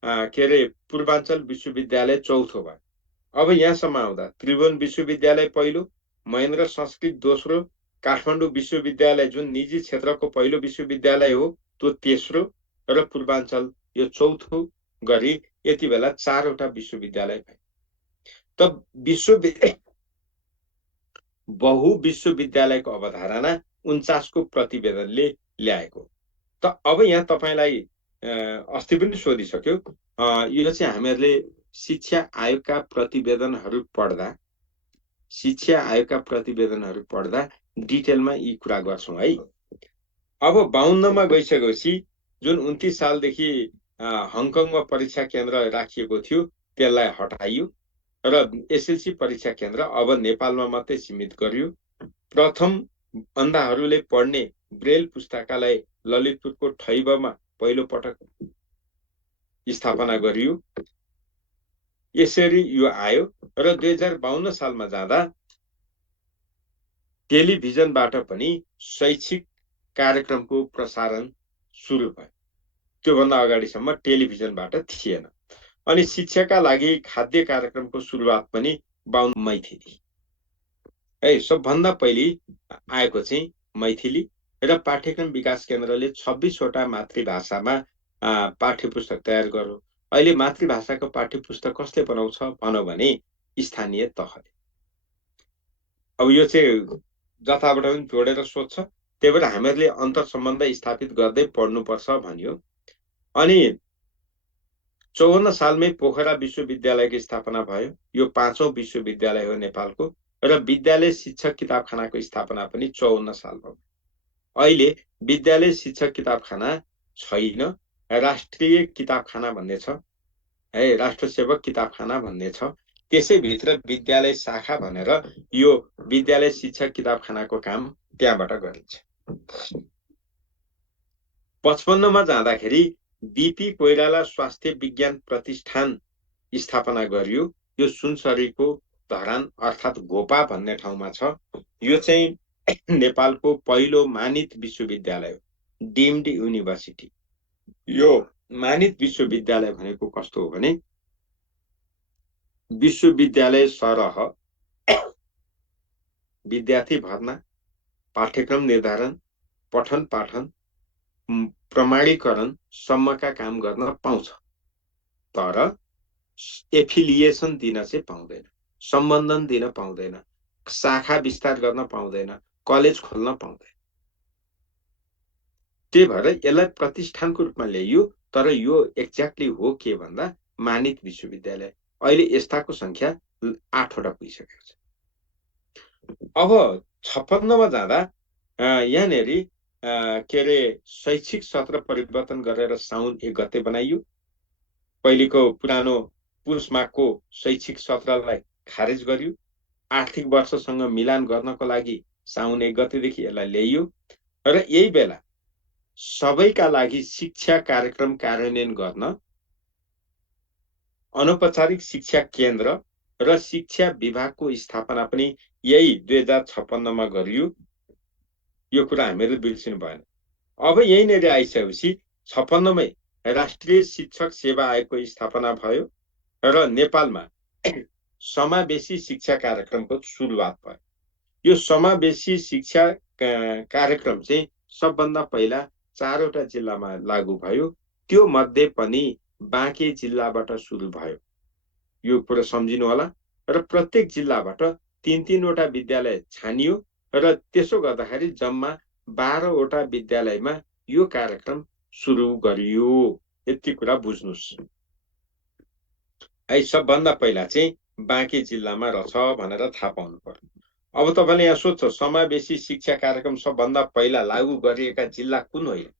के अरे पूर्वाञ्चल विश्वविद्यालय चौथो भयो। अब यहाँसम्म आउँदा त्रिभुवन विश्वविद्यालय पहिलो, महेन्द्र संस्कृत दोस्रो, काठमाडौँ विश्वविद्यालय जुन निजी क्षेत्रको पहिलो विश्वविद्यालय हो त्यो तेस्रो र पूर्वाञ्चल यो चौथो गरी यति बेला 4 वटा विश्वविद्यालय भए। त बहु विश्वविद्यालयको अवधारणा 49 को प्रतिवेदनले ल्याएको। त अब यहाँ तपाईलाई अस्ति पनि सोधिसक्यो, यो चाहिँ हामीहरूले शिक्षा आयोगका प्रतिवेदनहरू पढ्दा डिटेलमा यी कुरा गर्छौं है। अब 52 मा गइसकेपछि जुन 29 सालदेखि हङकङमा परीक्षा केन्द्र राखिएको थियो त्यसलाई हटाइयो र एसएलसी परीक्षा केन्द्र अब नेपालमा मात्रै सीमित गरियो। प्रथम अन्धाहरूले पढ्ने ब्रेल पुस्तकालय ललितपुरको ठैबमा पहिलो पटक स्थापना गरियो। यसरी यो आयो र 2052 सालमा जाँदा टेलिभिजनबाट पनि शैक्षिक कार्यक्रमको प्रसारण सुरु भयो। त्योभन्दा अगाडिसम्म टेलिभिजनबाट थिएन। अनि शिक्षाका लागि खाद्य कार्यक्रमको सुरुवात पनि 52 मैथिली है। सबभन्दा पहिले आएको चाहिँ मैथिली र पाठ्यक्रम विकास केन्द्रले 26 वटा मातृभाषामा पाठ्यपुस्तक तयार गर्यो। अहिले मातृभाषाको पाठ्यपुस्तक कसले बनाउँछ भनौँ भने स्थानीय तहले। अब यो चाहिँ जताबाट पनि जोडेर सोध्छ, त्यही भएर हामीहरूले अन्तर सम्बन्ध स्थापित गर्दै पढ्नुपर्छ भनियो। अनि 54 सालमै पोखरा विश्वविद्यालयको स्थापना भयो। यो 5औं विश्वविद्यालय हो नेपालको र विद्यालय शिक्षक किताबखानाको स्थापना पनि 54 सालमा भयो। अहिले विद्यालय शिक्षक किताबखाना छैन, राष्ट्रिय किताबखाना भन्ने छ है, राष्ट्रसेवक किताबखाना भन्ने छ। त्यसैभित्र विद्यालय शाखा भनेर यो विद्यालय शिक्षक किताबखानाको काम त्यहाँबाट गरिन्छ। 55 मा जाँदाखेरि बीपी कोइराला स्वास्थ्य विज्ञान प्रतिष्ठान स्थापना गरियो। यो सुनसरीको धरान अर्थात् गोपा भन्ने ठाउँमा छ। यो चाहिँ नेपालको पहिलो मानित विश्वविद्यालय हो, डिम्ड युनिभर्सिटी। यो मानित विश्वविद्यालय भनेको कस्तो हो भने विश्वविद्यालय सरह, विद्यार्थी भर्ना, पाठ्यक्रम निर्धारण, पठन पाठन, प्रमाणीकरण सम्मका काम गर्न पाउँछ, तर एफिलिएसन दिन चाहिँ पाउँदैन, सम्बन्धन दिन पाउँदैन, शाखा विस्तार गर्न पाउँदैन, कलेज खोल्न पाउँदैन। त्यही भएर यसलाई प्रतिष्ठानको रूपमा ल्याइयो। तर यो एक्ज्याक्टली हो के भन्दा मानित विश्वविद्यालय। अहिले यस्ताको संख्या 8 वटा पुगिसकेको छ। अब 56 मा जाँदा यहाँनेरि के अरे शैक्षिक सत्र परिवर्तन गरेर साउन 1 गते बनाइयो। पहिलेको पुरानो पुस माघको शैक्षिक सत्रलाई खारेज गरियो। आर्थिक वर्षसँग मिलान गर्नको लागि साउन 1 गतेदेखि यसलाई ल्याइयो र यही बेला सबैका लागि शिक्षा कार्यक्रम कार्यान्वयन गर्न अनौपचारिक शिक्षा केन्द्र र शिक्षा विभागको स्थापना पनि यही 2056 मा गरियो। यो कुरा हामीहरूले बिर्सिनु भएन। अब यहीँनिर आइसकेपछि 56 मै राष्ट्रिय शिक्षक सेवा आयोगको स्थापना भयो र नेपालमा समावेशी शिक्षा कार्यक्रमको सुरुवात भयो। यो समावेशी शिक्षा कार्यक्रम चाहिँ सबभन्दा पहिला 4वटा जिल्लामा लागू भयो। त्यो मध्ये पनि बाँके जिल्लाबाट सुरु भयो। यो कुरा सम्झिनु होला र प्रत्येक जिल्लाबाट 3-3वटा विद्यालय छानियो र त्यसो गर्दाखेरि जम्मा 12वटा विद्यालयमा यो कार्यक्रम सुरु गरियो। यति कुरा बुझ्नुस्। है सबभन्दा पहिला चाहिँ बाँके जिल्लामा रहेछ भनेर थाहा पाउनु पर्यो। अब तपाईले यहाँ सोध्छ समावेशी शिक्षा कार्यक्रम सबभन्दा पहिला लागू गरिएका जिल्ला कुन होइन?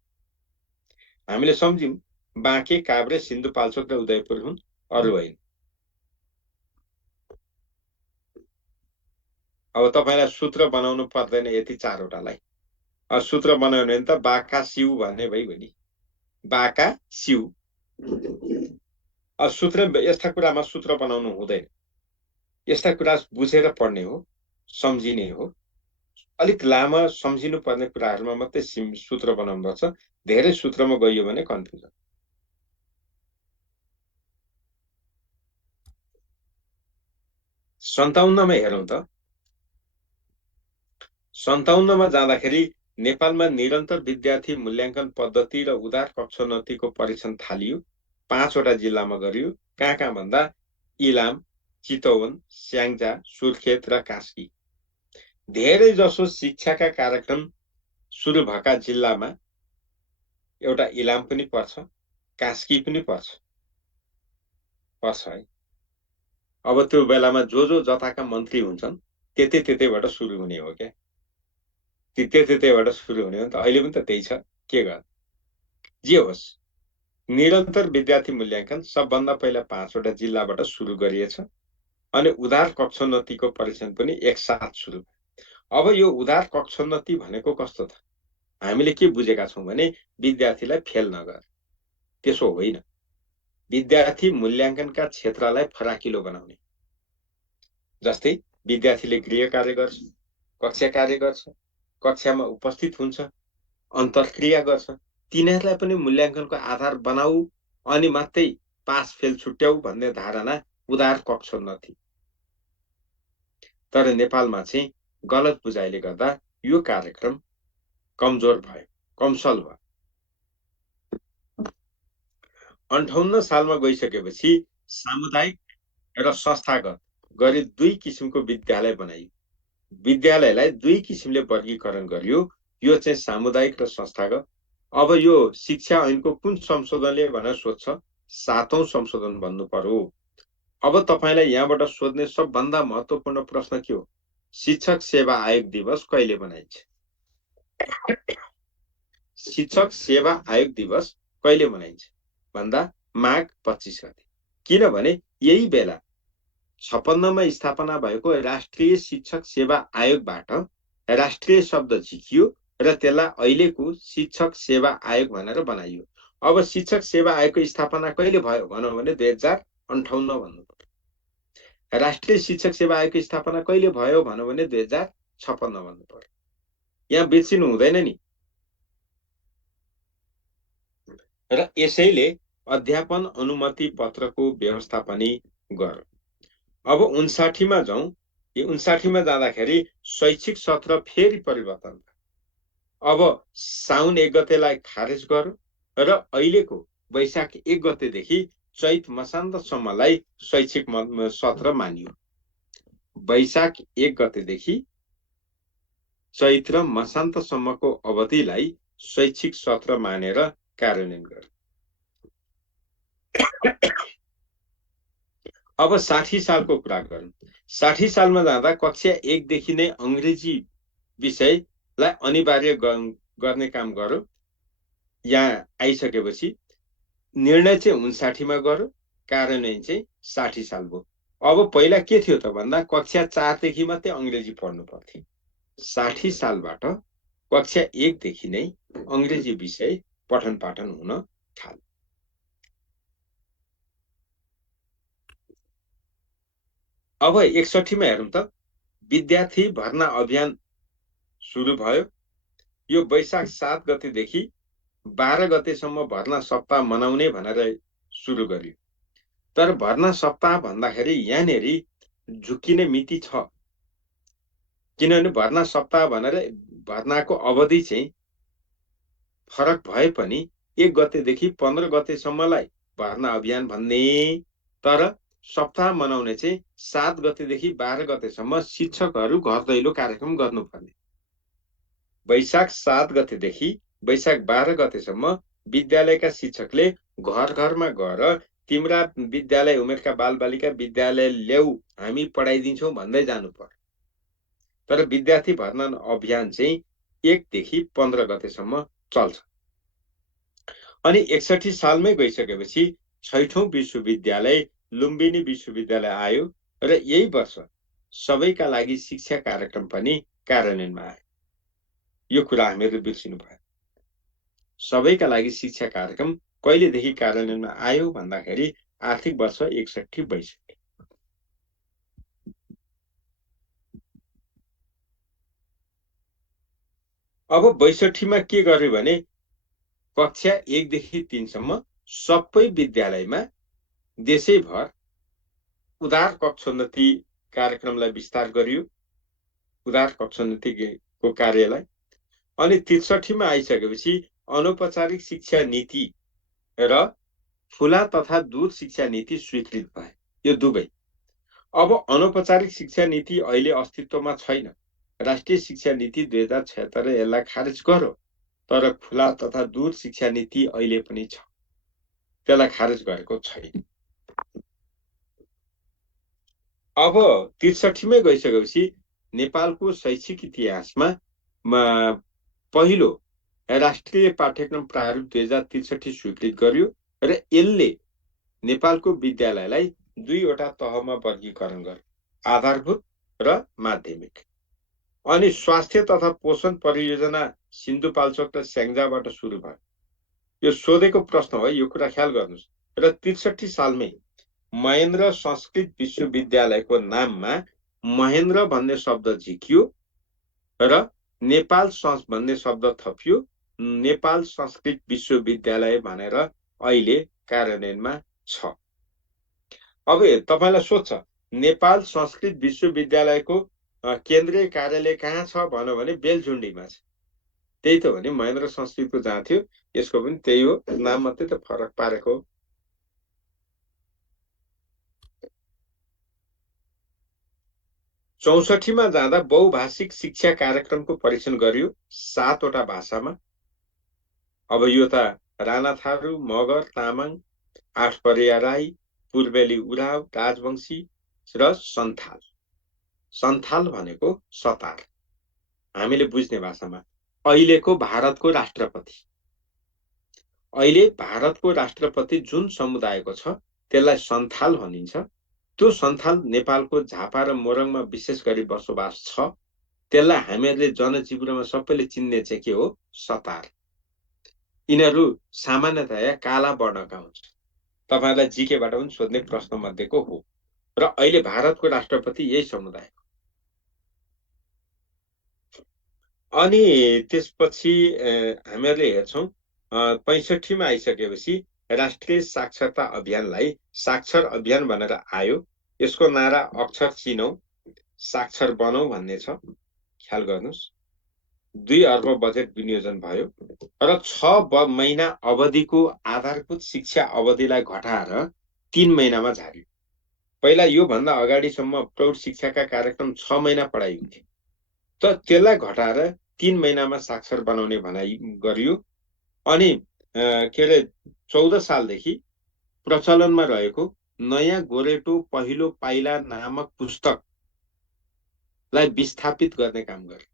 हामीले सम्झ्यौं बाँके, काभ्रे, सिन्धुपाल्चोक र उदयपुर हुन्, अरु होइन। अब तपाईलाई सूत्र बनाउनु पर्दैन यति 4वटालाई। सूत्र बनाउनु भने त बाका सिउ भन्ने भइगयो नि। बाका सिउ। सूत्र यस्ता कुरामा सूत्र बनाउनु हुँदैन। यस्ता कुरा बुझेर पढ्ने हो, सम्झिने हो। अलिक लामो सम्झिनु पर्ने कुराहरुमा मात्रै सूत्र बनाउनु पर्छ। धेरै सूत्रमा गइयो भने कन्फ्युजन। सन्ताउन्नमा हेरौं त। 57 मा जाँदाखेरि नेपालमा निरन्तर विद्यार्थी मूल्याङ्कन पद्धति र उदार कक्षोन्नतिको परीक्षण थालियो। 5वटा जिल्लामा गरियो। कहाँ भन्दा इलाम, चितवन, स्याङ्जा, सुर्खेत र कास्की। धेरै जसो शिक्षाका कार्यक्रम सुरु भएका जिल्लामा एउटा इलाम पनि पर्छ, कास्की पनि पर्छ है। अब त्यो बेलामा जो जताका मन्त्री हुन्छन् त्यतैबाट सुरु हुने हो क्या। त्यतैबाट सुरु हुने हो त। अहिले पनि त त्यही छ, के गर्नु। जे होस्, निरन्तर विद्यार्थी मूल्याङ्कन सबभन्दा पहिला 5वटा जिल्लाबाट सुरु गरिएछ अनि उदार कक्षोन्नतिको परीक्षण पनि एकसाथ सुरु भयो। अब यो उदार कक्षोन्नति भनेको कस्तो त? हामीले के बुझेका छौं भने विद्यार्थीलाई फेल नगर, त्यसो होइन। विद्यार्थी मूल्याङ्कनका क्षेत्रलाई फराकिलो बनाउने। जस्तै विद्यार्थीले गृह कार्य गर्छ, कक्षा कार्य गर्छ, कक्षामा उपस्थित हुन्छ, अन्तर्क्रिया गर्छ, तिनीहरूलाई पनि मूल्याङ्कनको आधार बनाऊ अनि मात्रै पास फेल छुट्याऊ भन्ने धारणा उदार कक्षोन्नति। तर नेपालमा चाहिँ गलत बुझाइले गर्दा यो कार्यक्रम कमजोर भयो, कमसल भयो। 58 सालमा गइसकेपछि सामुदायिक र संस्थागत गरी 2 किसिमको विद्यालय बनाइयो। विद्यालयलाई 2 किसिमले वर्गीकरण गरियो। यो चाहिँ सामुदायिक र संस्थागत। अब यो शिक्षा ऐनको कुन संशोधनले भनेर सोध्छ? 7औं संशोधन भन्नु पर्यो। अब तपाईलाई यहाँबाट सोध्ने सबभन्दा महत्त्वपूर्ण प्रश्न के हो? शिक्षक सेवा आयोग दिवस कहिले मनाइन्छ? शिक्षक सेवा आयोग दिवस कहिले मनाइन्छ भन्दा माघ 25 गते। किनभने यही बेला 56 मा स्थापना भएको राष्ट्रिय शिक्षक सेवा आयोगबाट राष्ट्रिय शब्द झिकियो र त्यसलाई अहिलेको शिक्षक सेवा आयोग भनेर बनाइयो। अब शिक्षक सेवा आयोगको स्थापना कहिले भयो भनौं भने 2058 भन्नु पर्यो। राष्ट्रिय शिक्षक सेवा आयोगको स्थापना कहिले भयो भनौं भने 2056 भन्नु पर्यो। यहाँ बिर्सिनु हुँदैन नि। र यसैले अध्यापन अनुमति पत्रको व्यवस्था पनि गर्यो। अब 59 मा जाउँ। यो 59 मा जाँदाखेरि शैक्षिक सत्र फेरि परिवर्तन भयो। अब साउन 1 गतेलाई खारेज गर्यो र अहिलेको वैशाख 1 गतेदेखि चैत मसान्तसम्मलाई शैक्षिक सत्र मानियो। वैशाख 1 गतेदेखि चैत र मसान्तसम्मको अवधिलाई शैक्षिक सत्र मानेर कार्यान्वयन गर्यो। अब 60 सालको कुरा गरौँ। 60 सालमा जाँदा कक्षा 1 देखि नै अंग्रेजी विषयलाई अनिवार्य गर्ने काम गर्यो। यहाँ आइसकेपछि निर्णय चाहिँ 59 मा गर्यो, कार्यान्वयन चाहिँ 60 साल भयो। अब पहिला के थियो त भन्दा कक्षा 4 देखि मात्रै अङ्ग्रेजी पढ्नु पर्थ्यो। 60 सालबाट कक्षा 1 देखि नै अङ्ग्रेजी विषय पठन पाठन हुन थाल्यो। अब 61 मा हेरौँ त विद्यार्थी भर्ना अभियान सुरु भयो। यो वैशाख 7 गतेदेखि 12 गतेसम्म भर्ना सप्ताह मनाउने भनेर सुरु गर्यो। तर भर्ना सप्ताह भन्दाखेरि यहाँनिर झुक्किने मिति छ, किनभने भर्ना सप्ताह भनेर भर्नाको अवधि चाहिँ फरक भए पनि 1 गतेदेखि 15 गतेसम्मलाई भर्ना अभियान भन्ने, तर सप्ताह मनाउने चाहिँ 7 गतेदेखि 12 गतेसम्म शिक्षकहरू घर दैलो कार्यक्रम गर्नुपर्ने। वैशाख 7 गतेदेखि वैशाख 12 गतेसम्म विद्यालयका शिक्षकले घर घरमा गएर तिम्रा विद्यालय उमेरका बालबालिका विद्यालय ल्याऊ, हामी पढाइदिन्छौँ भन्दै जानु पर्यो। तर विद्यार्थी भर्ना अभियान चाहिँ 1 देखि 15 गतेसम्म चल्छ। अनि 61 सालमै गइसकेपछि 6औं विश्वविद्यालय लुम्बिनी विश्वविद्यालय आयो र यही वर्ष सबैका लागि शिक्षा कार्यक्रम पनि कार्यान्वयनमा आयो। यो कुरा हामीहरू बिर्सिनु भयो। सबैका लागि शिक्षा कार्यक्रम कहिलेदेखि कार्यान्वयनमा आयो भन्दाखेरि आर्थिक वर्ष 61-62। अब 62 मा के गर्यो भने कक्षा 1 देखि 3 सम्म सबै विद्यालयमा देशैभर उदार कक्षोन्नति कार्यक्रमलाई विस्तार गरियो, उदार कक्षोन्नतिको कार्यलाई। अनि 63 मा आइसकेपछि अनौपचारिक शिक्षा नीति र खुला तथा दूर शिक्षा नीति स्वीकृत भए, यो दुवै। अब अनौपचारिक शिक्षा नीति अहिले अस्तित्वमा छैन। राष्ट्रिय शिक्षा नीति 2076 यसलाई खारेज गर्यो, तर खुला तथा दूर शिक्षा नीति अहिले पनि छ, त्यसलाई खारेज गरेको छैन। अब 63 मै गइसकेपछि नेपालको शैक्षिक इतिहासमा पहिलो राष्ट्रिय पाठ्यक्रम प्रारूप 2063 स्वीकृत गर्यो र यसले नेपालको विद्यालयलाई 2वटा तहमा वर्गीकरण गर्यो, आधारभूत र माध्यमिक। अनि स्वास्थ्य तथा पोषण परियोजना सिन्धुपाल्चोक र स्याङ्जाबाट सुरु भयो। यो सोधेको प्रश्न हो, यो कुरा ख्याल गर्नुस्। र 63 सालमै महेन्द्र संस्कृत विश्वविद्यालयको नाममा महेन्द्र भन्ने शब्द झिकियो र नेपाल भन्ने शब्द थपियो, नेपाल संस्कृत विश्वविद्यालय भनेर अहिले कार्यान्वयनमा छ। अब तपाईलाई सोध्छ नेपाल संस्कृत विश्वविद्यालयको केन्द्रीय कार्यालय कहाँ छ भन्यो भने बेलझुन्डीमा छ। त्यही त हो नि, महेन्द्र संस्कृतको जहाँ थियो यसको पनि त्यही हो, नाम मात्रै त फरक पारेको हो। चौसठीमा जाँदा बहुभाषिक शिक्षा कार्यक्रमको परीक्षण गरियो 7वटा भाषामा। अब यो त राणा थारू, मगर, तामाङ, आठपरिया राई, पूर्वेली उराव, राजवंशी र सन्थाल। सन्थाल भनेको सतार, हामीले बुझ्ने भाषामा। अहिलेको भारतको राष्ट्रपति, अहिले भारतको राष्ट्रपति जुन समुदायको छ त्यसलाई सन्थाल भनिन्छ। त्यो सन्थाल नेपालको झापा र मोरङमा विशेष गरी बसोबास छ। त्यसलाई हामीहरूले जनजीवनमा सबैले चिन्ने चाहिँ के हो, सतार। यिनीहरू सामान्यतया काला वर्णका हुन्छ। तपाईहरुलाई जीकेबाट पनि सोध्ने प्रश्न मध्येको हो र अहिले भारतको राष्ट्रपति यही समुदायको। अनि त्यसपछि हामीहरूले हेर्छौं 65 मा आइसकेपछि राष्ट्रिय साक्षरता अभियानलाई साक्षर अभियान भनेर आयो। यसको नारा अक्षर चिनौं साक्षर बनौं भन्ने छ, ख्याल गर्नुस्। 2 अर्ब बजेट विनियोजन भयो र 6 महिना अवधिको आधारभूत शिक्षा अवधिलाई घटाएर 3 महिनामा झार्यो। पहिला यो भन्दा अगाडिसम्म प्रौढ शिक्षाका कार्यक्रम 6 महिना पढाइ हुन्थ्यो, त त्यसलाई घटाएर 3 महिनामा साक्षर बनाउने भनाइ गरियो। अनि के अरे 14 सालदेखि प्रचलनमा रहेको नयाँ गोरेटो पहिलो पाइला नामक पुस्तकलाई विस्थापित गर्ने काम गर्यो।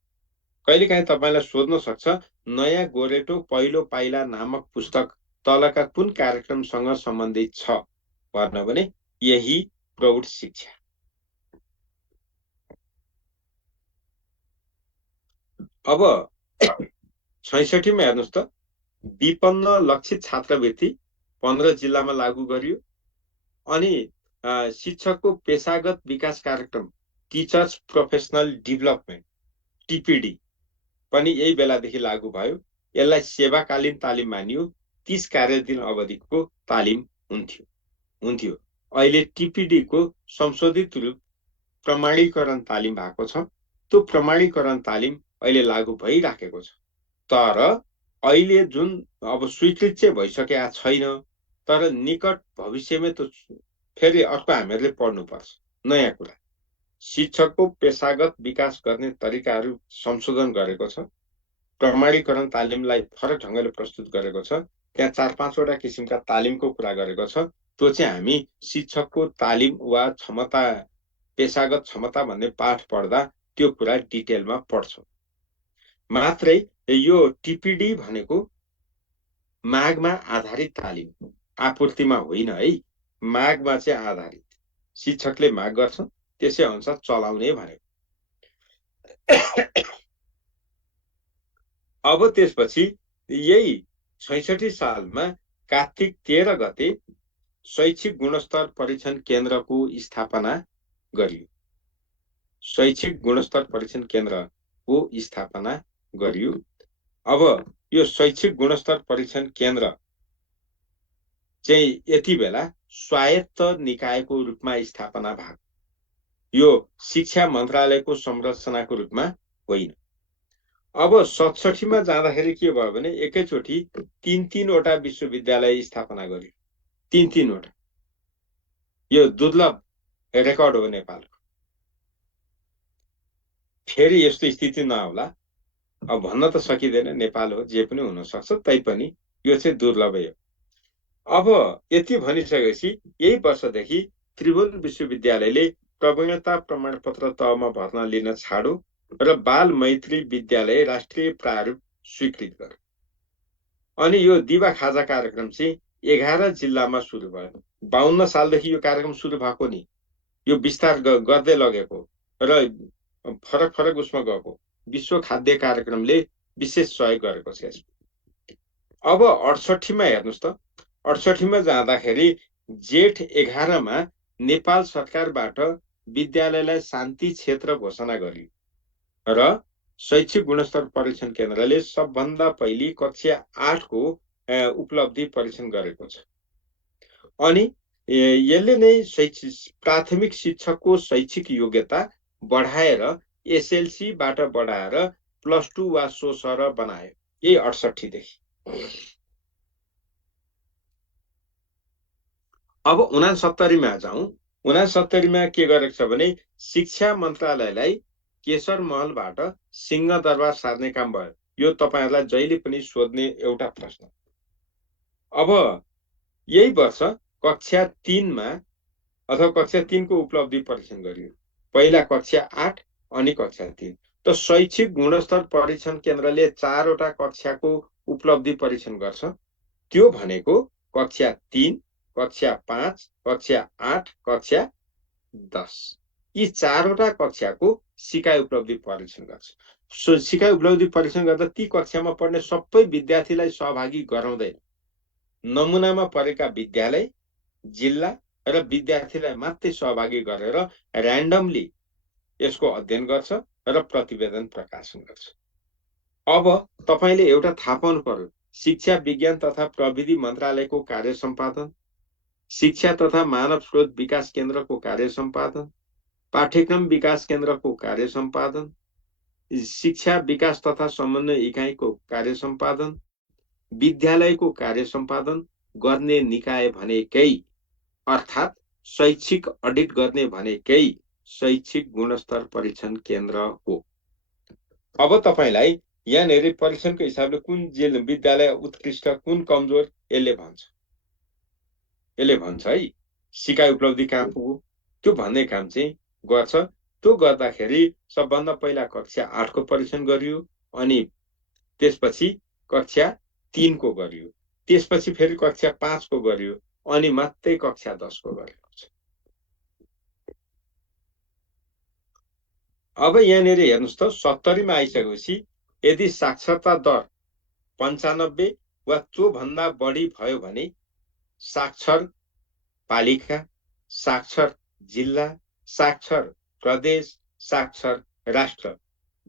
कहिलेकाहीँ तपाईलाई सोध्न सक्छ नयाँ गोरेटो पहिलो पाइला नामक पुस्तक तलका कुन कार्यक्रमसँग सम्बन्धित छ भन्न भने यही प्रौढ शिक्षा। अब 66 मा हेर्नुहोस् त, विपन्न लक्षित छात्रवृत्ति 15 जिल्लामा लागू गरियो। अनि शिक्षकको पेशागत विकास कार्यक्रम टिचर्स प्रोफेसनल डेभलपमेन्ट टिपिडी पनि यही बेलादेखि लागू भयो। यसलाई सेवाकालीन तालिम मानियो। 30 कार्यदिन अवधिको तालिम हुन्थ्यो। अहिले टिपिडी को संशोधित रूप प्रमाणीकरण तालिम भएको छ। त्यो प्रमाणीकरण तालिम अहिले लागू भइराखेको छ। तर अहिले जुन अब स्वीकृत चाहिँ भइसकेको छैन, तर निकट भविष्यमै त फेरि अर्को हामीहरूले पढ्नुपर्छ नयाँ कुरा। शिक्षकको पेशागत विकास गर्ने तरिकाहरू संशोधन गरेको छ। प्रमाणीकरण तालिमलाई फरक ढङ्गले प्रस्तुत गरेको छ। त्यहाँ 4-5 वटा किसिमका तालिमको कुरा गरेको छ। त्यो चाहिँ हामी शिक्षकको तालिम वा क्षमता, पेशागत क्षमता भन्ने पाठ पढ्दा त्यो कुरा डिटेलमा पढ्छौँ। मात्रै यो टिपिडी भनेको मागमा आधारित तालिम, आपूर्तिमा होइन है, मागमा चाहिँ आधारित। शिक्षकले माग गर्छ, त्यसै अनुसार चलाउने भनेको। अब त्यसपछि यही 66 सालमा कार्तिक 13 गते शैक्षिक गुणस्तर परीक्षण केन्द्रको स्थापना गरियो। शैक्षिक गुणस्तर परीक्षण केन्द्रको स्थापना गरियो। अब यो शैक्षिक गुणस्तर परीक्षण केन्द्र चाहिँ यति बेला स्वायत्त निकायको रूपमा स्थापना भएको, यो शिक्षा मन्त्रालयको संरचनाको रूपमा होइन। अब 67 मा जाँदाखेरि के भयो भने एकैचोटि 3-3 वटा विश्वविद्यालय स्थापना गर्यो। 3-3 वटा। यो दुर्लभ रेकर्ड हो नेपालको। फेरि यस्तो स्थिति नहोला, अब भन्न त सकिँदैन, नेपाल हो, जे पनि हुन सक्छ, तैपनि यो चाहिँ दुर्लभै हो। अब यति भनिसकेपछि यही वर्षदेखि त्रिभुवन विश्वविद्यालयले प्रवीणता प्रमाणपत्र तहमा भर्ना लिन छाडो र बाल मैत्री विद्यालय राष्ट्रिय प्रारूप स्वीकृत गर्यो। अनि यो दिवा खाजा कार्यक्रम चाहिँ 11 जिल्लामा सुरु भयो। 52 सालदेखि यो कार्यक्रम सुरु भएको नि, यो विस्तार गर्दै लगेको र फरक फरक उसमा गएको। विश्व खाद्य कार्यक्रमले विशेष सहयोग गरेको छ यसमा। अब 68 मा हेर्नुहोस् त, 68 मा जाँदाखेरि जेठ 11 मा नेपाल सरकारबाट विद्यालयलाई शान्ति क्षेत्र घोषणा गरियो र शैक्षिक गुणस्तर परीक्षण केन्द्रले सबभन्दा पहिले कक्षा 8 को उपलब्धि परीक्षण गरेको छ। अनि यसले नै प्राथमिक शिक्षकको शैक्षिक योग्यता बढाएर एसएलसी बाट बढाएर +2 वा सोसर बनायो, यही 68 देखि। अब 69 मा जाउँ। 69 मा के गरेको छ भने शिक्षा मन्त्रालयलाई केशर महलबाट सिंहदरबार सार्ने काम भयो। यो तपाईहरुलाई जहिले पनि सोध्ने एउटा प्रश्न। अब यही वर्ष कक्षा 3 मा अथवा कक्षा 3 को उपलब्धि परीक्षण गरियो। पहिला कक्षा 8 अनि कक्षा 3। त शैक्षिक गुणस्तर परीक्षण केन्द्रले 4 वटा कक्षाको उपलब्धि परीक्षण गर्छ। त्यो भनेको कक्षा 3, कक्षा 5, कक्षा 8, कक्षा 10। यी 4 वटा कक्षाको सिकाइ उपलब्धि परीक्षण गर्छ। सिकाइ उपलब्धि परीक्षण गर्दा ती कक्षामा पढ्ने सबै विद्यार्थीलाई सहभागी गराउँदैन। नमुनामा परेका विद्यालय, जिल्ला र विद्यार्थीलाई मात्रै सहभागी गरेर र्यान्डमली यसको अध्ययन गर्छ र प्रतिवेदन प्रकाशन गर्छ। अब तपाईले एउटा थाहा पाउनु पर्यो, शिक्षा विज्ञान तथा प्रविधि मन्त्रालयको कार्य सम्पादन, शिक्षा तथा मानव स्रोत विकास केन्द्रको कार्य सम्पादन, पाठ्यक्रम विकास केन्द्रको कार्य सम्पादन, शिक्षा विकास तथा समन्वय इकाइको कार्य सम्पादन, विद्यालयको कार्य सम्पादन गर्ने निकाय भनेकै, अर्थात् शैक्षिक अडिट गर्ने भनेकै शैक्षिक गुणस्तर परीक्षण केन्द्र हो। अब तपाईलाई यहाँनेरि परीक्षणको हिसाबले कुन विद्यालय उत्कृष्ट, कुन कमजोर यसले भन्छ है। सिकाइ उपलब्धि कहाँ पुग्यो त्यो भन्ने काम चाहिँ गर्छ। त्यो गर्दाखेरि सबभन्दा पहिला कक्षा 8 को परीक्षण गरियो, अनि त्यसपछि कक्षा 3 को गरियो, त्यसपछि फेरि कक्षा 5 को गरियो, अनि मात्रै कक्षा 10 को गरेको छ। अब यहाँनिर हेर्नुहोस् त 70 मा आइसकेपछि यदि साक्षरता दर 95 वा त्योभन्दा बढी भयो भने साक्षर पालिका, साक्षर जिल्ला, साक्षर प्रदेश, साक्षर राष्ट्र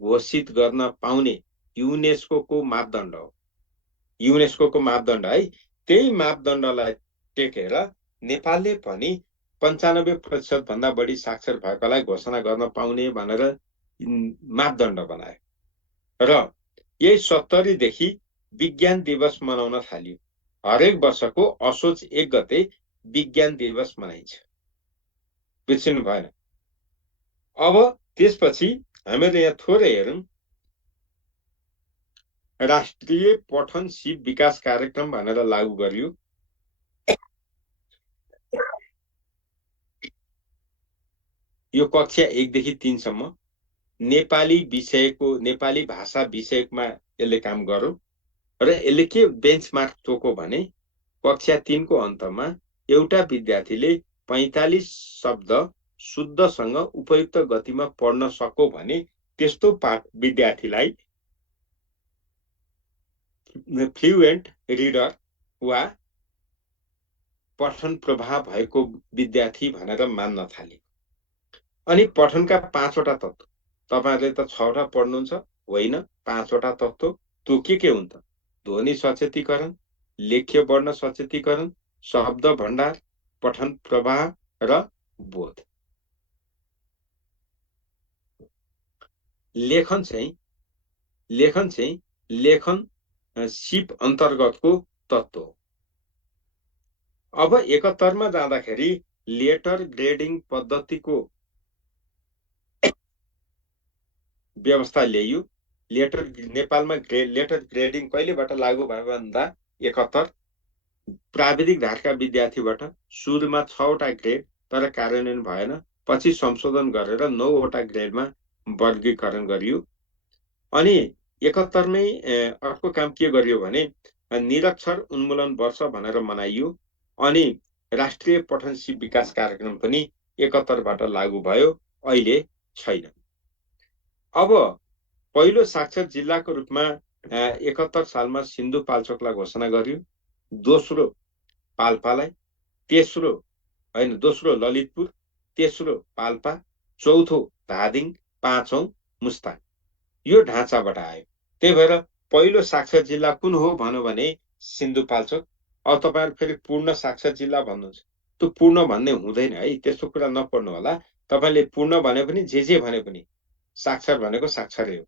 घोषित गर्न पाउने युनेस्को मापदण्ड हो। युनेस्को मापदण्ड है। त्यही मापदण्डलाई टेकेर नेपालले पनि 95% भन्दा बढी साक्षर भएकालाई घोषणा गर्न पाउने भनेर मापदण्ड बनायो र यही 70 देखि विज्ञान दिवस मनाउन थालियो। हरेक वर्षको असोज 1 गते विज्ञान दिवस मनाइन्छ। बुझ्नु भएन? अब त्यसपछि हामीले यहाँ थोरै हेरौँ। राष्ट्रिय पठन सिप विकास कार्यक्रम भनेर लागू गरियो। यो कक्षा 1 देखि 3 सम्म नेपाली भाषा विषयमा यसले काम गर्यो र यसले के बेन्चमार्क तोक्यो भने कक्षा 3 को अन्तमा एउटा विद्यार्थीले 45 शब्द शुद्धसँग उपयुक्त गतिमा पढ्न सको भने त्यस्तो विद्यार्थीलाई फ्लुएन्ट रिडर वा पठन प्रभाव भएको विद्यार्थी भनेर मान्न थाले। अनि पठनका 5 वटा तत्व, तपाईहरुले त 6 वटा पढ्नुहुन्छ, होइन, 5 वटा तत्व। त्यो के हुन् त? ध्वनि सचेतीकरण, लेख्य वर्ण सचेतीकरण, शब्द भण्डार, पठन प्रवाह र बोध। लेखन सिप अन्तर्गतको तत्व हो। अब 71 मा जाँदाखेरि लेटर ग्रेडिङ पद्धतिको व्यवस्था ल्याइयो। नेपालमा लेटर ग्रेडिङ कहिलेबाट लागू भयो भन्दा 71 प्राविधिक धारका विद्यार्थीबाट सुरुमा 6 वटा ग्रेड तर कार्यान्वयन भएन, पछि संशोधन गरेर 9 वटा ग्रेडमा वर्गीकरण गरियो। अनि 71 मै अर्को काम के गरियो भने निरक्षर उन्मूलन वर्ष भनेर मनाइयो। अनि राष्ट्रिय पठन सिप विकास कार्यक्रम पनि 71 बाट लागू भयो, अहिले छैन। अब पहिलो साक्षर जिल्लाको रूपमा 71 सालमा सिन्धुपाल्चोकलाई घोषणा गरियो, दोस्रो पाल्पालाई, दोस्रो ललितपुर, तेस्रो पाल्पा, चौथो धादिङ, पाँचौं मुस्ताङ। यो ढाँचाबाट आयो। त्यही भएर पहिलो साक्षर जिल्ला कुन हो भन्नु भने सिन्धुपाल्चोक। अब तपाईहरु फेरि पूर्ण साक्षर जिल्ला भन्नुहुन्छ, त्यो पूर्ण भन्ने हुँदैन है, त्यस्तो कुरा नपढ्नु होला। तपाईले पूर्ण भने पनि जे भने पनि साक्षर भनेको साक्षरै हो।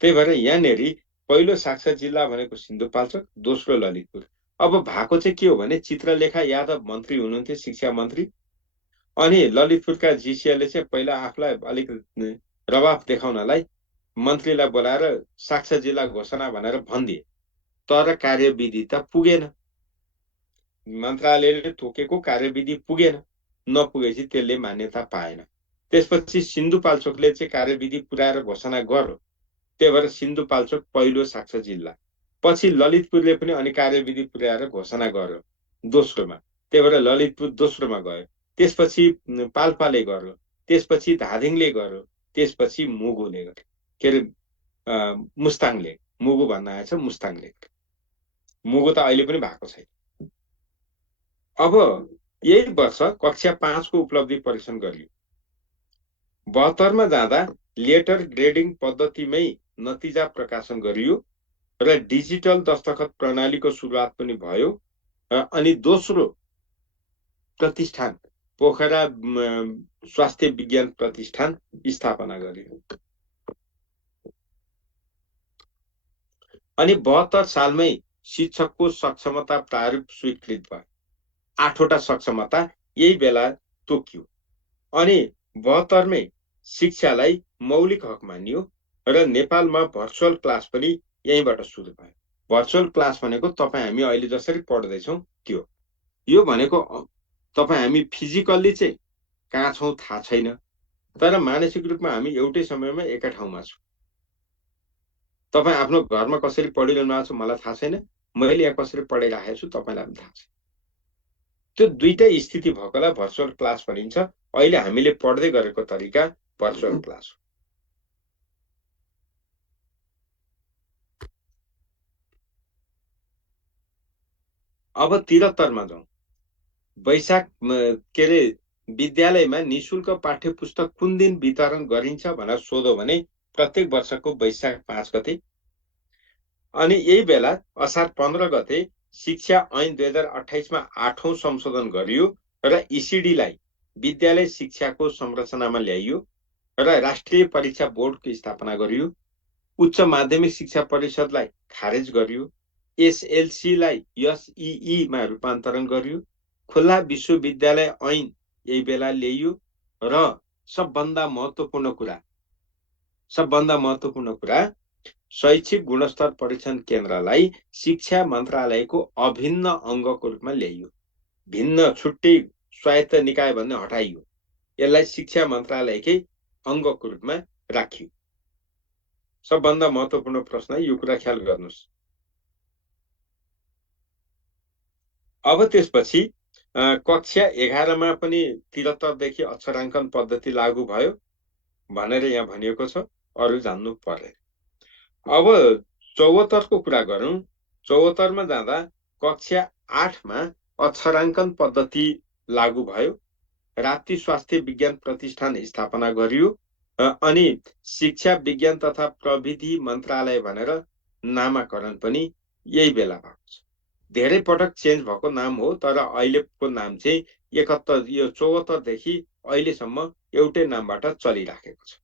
त्यही भएर यहाँनेरि पहिलो साक्षर जिल्ला भनेको सिन्धुपाल्चोक, दोस्रो ललितपुर। अब भएको चाहिँ के हो भने चित्रलेखा यादव मन्त्री हुनुहुन्थ्यो, शिक्षा मन्त्री। अनि ललितपुरका जीसीएलले चाहिँ पहिला आफूलाई अलिक रवाफ देखाउनलाई मन्त्रीलाई बोलाएर साक्षर जिल्ला घोषणा भनेर भनिदिए, तर कार्यविधि त पुगेन। मन्त्रालयले तोकेको कार्यविधि पुगेन, नपुगेपछि त्यसले मान्यता पाएन। त्यसपछि सिन्धुपाल्चोकले चाहिँ कार्यविधि पुर्याएर घोषणा गर्यो। त्यही भएर सिन्धुपाल्चोक पहिलो साक्षर जिल्ला। पछि ललितपुरले पनि अनि कार्यविधि पुर्याएर घोषणा गर्यो दोस्रोमा, त्यही भएर ललितपुर दोस्रोमा गयो। त्यसपछि पाल्पाले गर्यो, त्यसपछि धादिङले गर्यो, त्यसपछि मुगुले गर्यो, के अरे मुस्ताङले। मुगु भन्न आएछ, मुस्ताङले। मुगु त अहिले पनि भएको छैन। अब यही वर्ष कक्षा 5 को उपलब्धि परीक्षण गरियो। 72 मा जाँदा लेटर ग्रेडिङ पद्धतिमै नतिजा प्रकाशन गरियो र डिजिटल दस्तखत प्रणालीको सुरुवात पनि भयो। अनि दोस्रो प्रतिष्ठान पोखरा स्वास्थ्य विज्ञान प्रतिष्ठान स्थापना गरियो। अनि 72 सालमै शिक्षकको सक्षमता प्रारूप स्वीकृत भयो। 8 वटा सक्षमता यही बेला तोकियो। अनि 72 मै शिक्षालाई मौलिक हक मानियो र नेपालमा भर्चुअल क्लास पनि यहीँबाट सुरु भयो। भर्चुअल क्लास भनेको तपाईँ हामी अहिले जसरी पढ्दैछौँ त्यो। यो भनेको तपाईँ हामी फिजिकल्ली चाहिँ कहाँ छौँ थाहा छैन, तर मानसिक रूपमा हामी एउटै समयमा एकै ठाउँमा छौँ। तपाईँ आफ्नो घरमा कसरी पढिरहनु भएको छ मलाई थाहा छैन, मैले यहाँ कसरी पढिरहेको छु तपाईँलाई पनि थाहा छैन। त्यो दुईटै स्थिति भएकोलाई भर्चुअल क्लास भनिन्छ। अहिले हामीले पढ्दै गरेको तरिका भर्चुअल क्लास हो। अब 73मा जाउँ। वैशाख के अरे विद्यालयमा निशुल्क पाठ्य पुस्तक कुन दिन वितरण गरिन्छ भनेर सोध्यो भने प्रत्येक वर्षको वैशाख 5 गते। अनि यही बेला असार 15 गते शिक्षा ऐन 2028मा 8औं संशोधन गरियो र इसिडीलाई विद्यालय शिक्षाको संरचनामा ल्याइयो र राष्ट्रिय परीक्षा बोर्डको स्थापना गरियो। उच्च माध्यमिक शिक्षा परिषदलाई खारेज गरियो। एसएलसीलाई एसईईमा रूपान्तरण गरियो। खुल्ला विश्वविद्यालय ऐन यही बेला ल्याइयो र सबभन्दा महत्त्वपूर्ण कुरा शैक्षिक गुणस्तर परीक्षण केन्द्रलाई शिक्षा मन्त्रालयको अभिन्न अङ्गको रूपमा ल्याइयो। भिन्न छुट्टै स्वायत्त निकाय भन्ने हटाइयो। यसलाई शिक्षा मन्त्रालयकै अङ्गको रूपमा राखियो। सबभन्दा महत्त्वपूर्ण प्रश्न यो कुरा ख्याल गर्नुस्। अब त्यसपछि कक्षा 11मा पनि 73 देखि अक्षराङ्कन पद्धति लागू भयो भनेर यहाँ भनिएको छ। अरु जान्नु पर्दैन। अब 74 को कुरा गरौँ। 74 मा जाँदा कक्षा 8मा अक्षराङ्कन पद्धति लागू भयो। राप्ती स्वास्थ्य विज्ञान प्रतिष्ठान स्थापना गरियो अनि शिक्षा विज्ञान तथा प्रविधि मन्त्रालय भनेर नामाकरण पनि यही बेला भएको छ। धेरै पटक चेन्ज भएको नाम हो, तर अहिलेको नाम चाहिँ 71 यो 74 देखि अहिलेसम्म एउटै नामबाट चलिराखेको छ।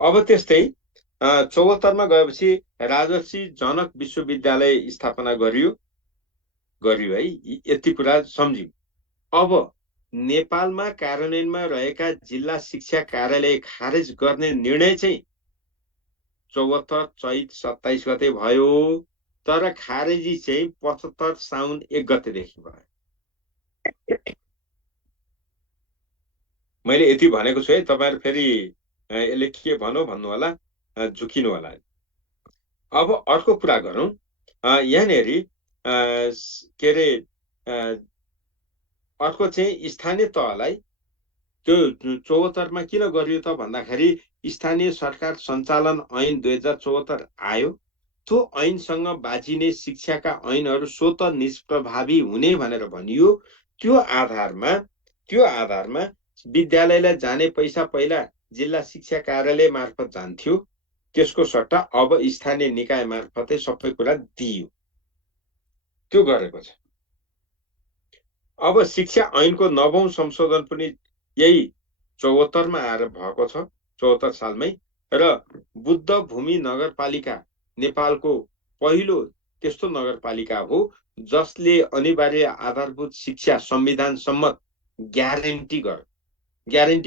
अब त्यस्तै 74 मा गएपछि राजर्षि जनक विश्वविद्यालय स्थापना गरियो है। यति कुरा सम्झ्यौं। अब नेपालमा कार्यान्वयनमा रहेका जिल्ला शिक्षा कार्यालय खारेज गर्ने निर्णय चाहिँ 74 चैत 27 गते भयो, तर खारेजी चाहिँ 75 साउन 1 गतेदेखि भयो। मैले यति भनेको छु है, तपाईहरु फेरि यसले के भन्नु होला, झुकिनु होला। अब अर्को कुरा गरौँ। यहाँनेरि के अरे अर्को चाहिँ स्थानीय तहलाई त्यो 74 मा किन गरियो त भन्दाखेरि स्थानीय सरकार सञ्चालन ऐन 2074 आयो। त्यो ऐनसँग बाजिने शिक्षाका ऐनहरू स्वत निष्प्रभावी हुने भनेर भनियो। त्यो आधारमा विद्यालयलाई जाने पैसा पहिला जिल्ला शिक्षा कार्यालय मार्फत जान्थ्यो, त्यसको सट्टा अब स्थानीय निकाय मार्फतै सबै कुरा दिइयो। त्यो गरेको छ। अब शिक्षा ऐनको 9औं संशोधन पनि यही 74 मा आएर भएको छ, 74 सालमै। र बुद्ध भूमि नगरपालिका नेपालको पहिलो त्यस्तो नगरपालिका हो जसले अनिवार्य आधारभूत शिक्षा संविधान सम्मत ग्यारेन्टी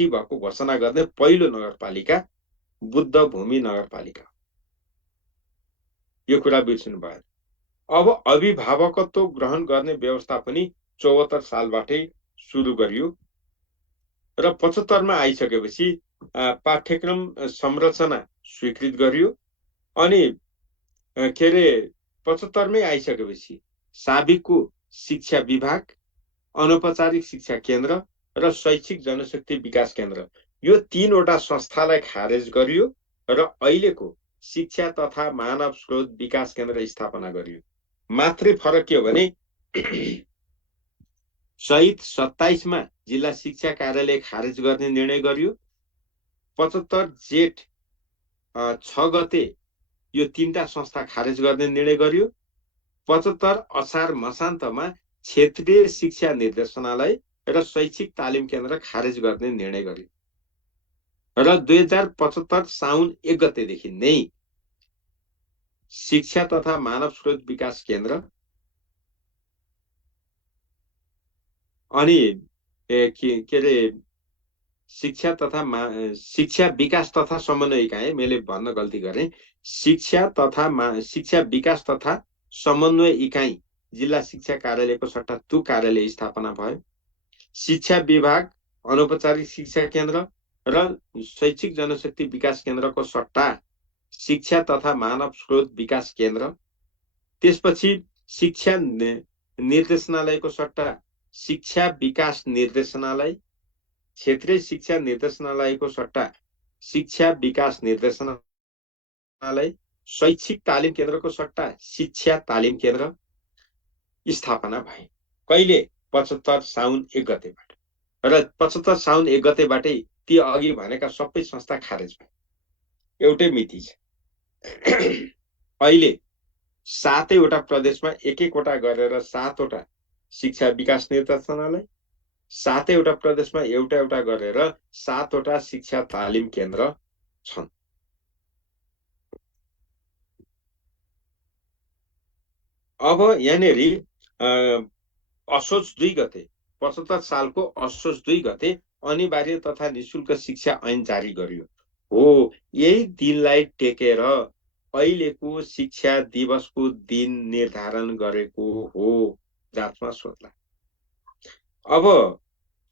भएको घोषणा गर्ने पहिलो नगरपालिका बुद्ध भूमि नगरपालिका। यो कुरा बिर्सिनु भयो। अब अभिभावकत्व ग्रहण गर्ने व्यवस्था पनि 74 सालबाटै सुरु गरियो र 75 मा आइसकेपछि पाठ्यक्रम संरचना स्वीकृत गरियो। अनि के अरे 75 मै आइसकेपछि साबिकको शिक्षा विभाग, अनौपचारिक शिक्षा केन्द्र र शैक्षिक जनशक्ति विकास केन्द्र, यो 3 वटा संस्थालाई खारेज गरियो र अहिलेको शिक्षा तथा मानव स्रोत विकास केन्द्र स्थापना गरियो। मात्रै फरक के हो भने चैत 27 मा जिल्ला शिक्षा कार्यालय खारेज गर्ने निर्णय गरियो। 75 जेठ 6 गते यो 3टा संस्था खारेज गर्ने निर्णय गरियो। 75 असार मसान्तमा क्षेत्रीय शिक्षा निर्देशनालय र शैक्षिक तालिम केन्द्र खारेज गर्ने निर्णय गरियो र 2075 साउन 1 गतेदेखि नै शिक्षा तथा मानव स्रोत विकास केन्द्र अनि के अरे शिक्षा विकास तथा समन्वय इकाइ, मैले भन्न गल्ती गरेँ, शिक्षा विकास तथा समन्वय इकाइ जिल्ला शिक्षा कार्यालयको सट्टा त्यो कार्यालय स्थापना भयो। शिक्षा विभाग, अनौपचारिक शिक्षा केन्द्र र शैक्षिक जनशक्ति विकास केन्द्रको सट्टा शिक्षा तथा मानव स्रोत विकास केन्द्र। त्यसपछि शिक्षा निर्देशनालयको सट्टा शिक्षा विकास निर्देशनालय, क्षेत्रीय शिक्षा निर्देशनालयको सट्टा शिक्षा विकास निर्देशनालय, शैक्षिक तालिम केन्द्रको सट्टा शिक्षा तालिम केन्द्र स्थापना भए। कहिले? 75 साउन 1 गतेबाट। र 75 साउन 1 गतेबाटै ती अघि भनेका सबै संस्था खारेज भए। एउटै मिति छ। अहिले 7वटा प्रदेशमा एक एकवटा गरेर 7वटा शिक्षा विकास निर्देशनालय, 7वटा प्रदेशमा एउटा एउटा गरेर 7वटा शिक्षा तालिम केन्द्र छन्। अब यहाँनेरि असोज 2 गते 75 सालको असोज 2 गते अनिवार्य तथा निशुल्क शिक्षा ऐन जारी गरियो। हो, यही दिनलाई टेकेर अहिलेको शिक्षा दिवसको दिन निर्धारण गरेको हो। जाँचमा सोध्ला। अब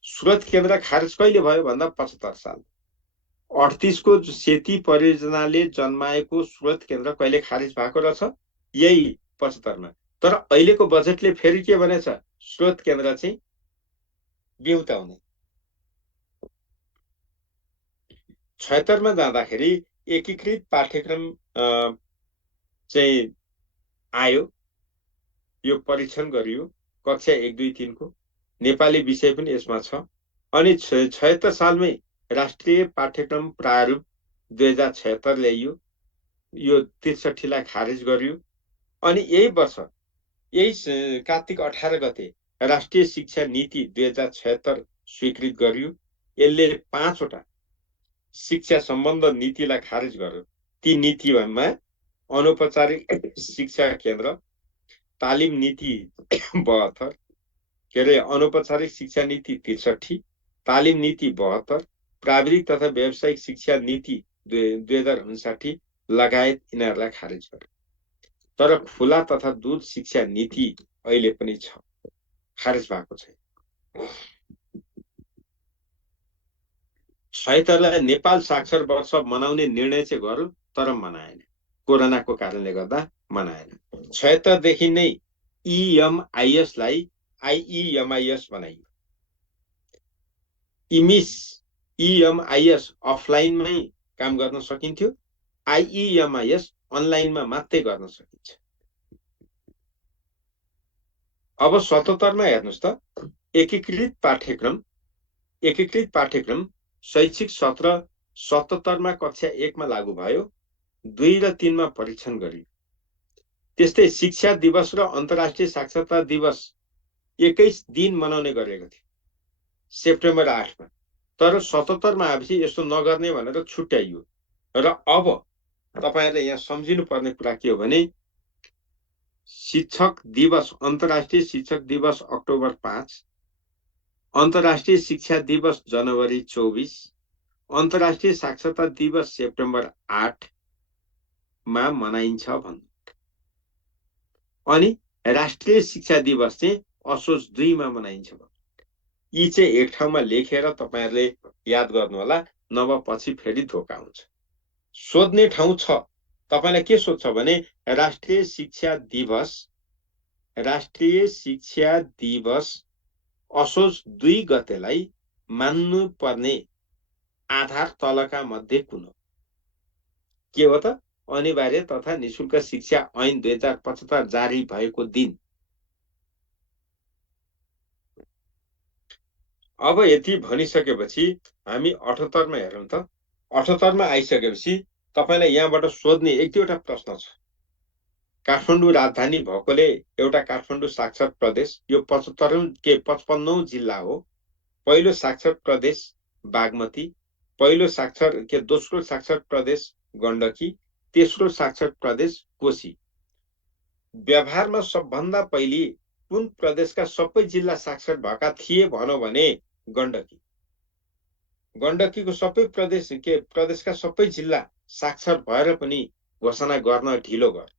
स्रोत केन्द्र खारेज कहिले भयो भन्दा 75 साल। 38 को सेती परियोजनाले जन्माएको स्रोत केन्द्र कहिले खारेज भएको रहेछ? यही 75 मा। तर अहिलेको बजेटले फेरि के भनेछ? स्रोत केन्द्र चाहिँ बिउताउने। 76 मा जाँदाखेरि एकीकृत पाठ्यक्रम चाहिँ आयो। यो परीक्षण गरियो कक्षा 1, 2, 3 को। नेपाली विषय पनि यसमा छ। अनि 76 सालमै राष्ट्रिय पाठ्यक्रम प्रारूप 2076 ल्याइयो। यो 63 लाई खारेज गरियो। अनि यही वर्ष यही कार्तिक 18 गते राष्ट्रिय शिक्षा नीति 2076 स्वीकृत गरियो। यसले 5वटा शिक्षा सम्बन्ध नीतिलाई खारेज गर्यो। ती नीतिमा अनौपचारिक शिक्षा केन्द्र, तालिम नीति 72, के अरे अनौपचारिक शिक्षा नीति 63, तालिम नीति 72, प्राविधिक तथा व्यावसायिक शिक्षा नीति 2059 लगायत यिनीहरूलाई खारेज गर्यो। तर खुला तथा दूध शिक्षा नीति अहिले पनि छ, खारेज भएको छैन। 76 नेपाल साक्षर वर्ष मनाउने निर्णय चाहिँ गर्यो, तर मनाएन। कोरोनाको कारणले गर्दा मनाएन। 76 देखि नै EMIS लाई IEMIS बनाइयो। EMIS अफलाइनमै काम गर्न सकिन्थ्यो, IEMIS अनलाइनमा मात्रै गर्न सकिन्छ। अब 77 मा हेर्नुस् त, एकीकृत पाठ्यक्रम शैक्षिक सत्र 77 मा कक्षा 1 मा लागू भयो, 2 र 3 मा परीक्षण गरियो। त्यस्तै शिक्षा दिवस र अन्तर्राष्ट्रिय साक्षरता दिवस एकै दिन मनाउने गरेको थियो, सेप्टेम्बर 8 मा। तर 77 मा आएपछि यस्तो नगर्ने भनेर छुट्याइयो। र अब तपाईहरुले यहाँ सम्झिनु पर्ने कुरा के हो भने शिक्षक दिवस, अन्तर्राष्ट्रिय शिक्षक दिवस अक्टोबर 5, अन्तर्राष्ट्रिय शिक्षा दिवस जनवरी 24, अन्तर्राष्ट्रिय साक्षरता दिवस सेप्टेम्बर 8 मा मनाइन्छ भन्नु। अनि राष्ट्रिय शिक्षा दिवस चाहिँ असोज 2 मा मनाइन्छ। यी चाहिँ एक ठाउँमा लेखेर तपाईहरुले याद गर्नु होला, नभए पछि फेरि धोका हुन्छ। सोध्ने ठाउँ छ। तपाईलाई के सोध्छ भने राष्ट्रिय शिक्षा दिवस असोज 2 गतेलाई मान्नु पर्ने आधार तलका मध्ये कुन हो? के हो त? अनिवार्य तथा निशुल्क शिक्षा ऐन 2075 जारी भएको दिन। अब यति भनिसकेपछि हामी 78 मा हेरौँ त। 78 मा आइसकेपछि तपाईलाई यहाँबाट सोध्ने एक दुईवटा प्रश्न छ। काठमाडौँ राजधानी भएकोले एउटा काठमाडौँ साक्षर प्रदेश, यो 55औं जिल्ला हो। पहिलो साक्षर प्रदेश बागमती, दोस्रो साक्षर प्रदेश गण्डकी, तेस्रो साक्षर प्रदेश कोशी। व्यवहारमा सबभन्दा पहिले कुन प्रदेशका सबै जिल्ला साक्षर भएका थिए भनौं भने गण्डकी। गण्डकीको सबै प्रदेशका सबै जिल्ला साक्षर भएर पनि घोषणा गर्न ढिलो गर्यो।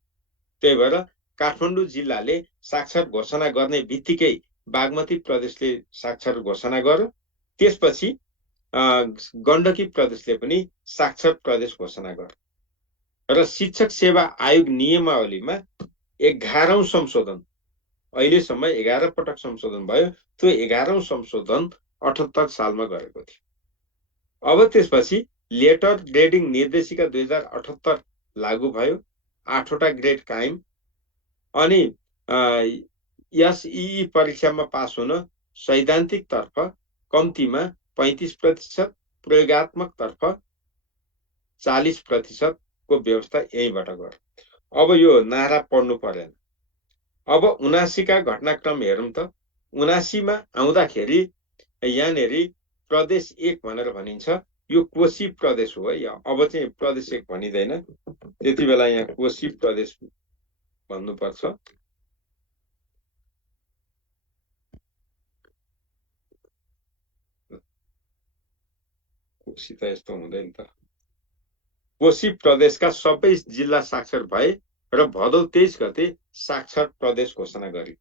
त्यही भएर काठमाडौँ जिल्लाले साक्षर घोषणा गर्ने बित्तिकै बागमती प्रदेशले साक्षर घोषणा गर्यो। त्यसपछि गण्डकी प्रदेशले पनि साक्षर प्रदेश घोषणा गर्यो। र शिक्षक सेवा आयोग नियमावलीमा 11औं संशोधन अहिलेसम्म 11 पटक संशोधन भयो। त्यो 11औं संशोधन 78 सालमा गरेको थियो। अब त्यसपछि लेटर ग्रेडिङ निर्देशिका 2078 लागू भयो। 8वटा ग्रेड कायम। अनि एसई परीक्षामा पास हुन सैद्धान्तिक तर्फ कम्तीमा 35%, प्रयोगात्मक तर्फ 40% को व्यवस्था यहीँबाट गर्यो। अब यो नारा पढ्नु परेन। अब 79 का घटनाक्रम हेरौँ त। 79 मा आउँदाखेरि यहाँनेरि प्रदेश 1 भनेर भनिन्छ। यो कोशी प्रदेश हो है। अब चाहिँ प्रदेश 1 भनिँदैन। त्यति बेला यहाँ कोशी प्रदेश भन्नुपर्छ। कोशी त यस्तो हुँदैन त। कोशी प्रदेशका सबै जिल्ला साक्षर भए र भदौ 23 गते साक्षर प्रदेश घोषणा गरियो।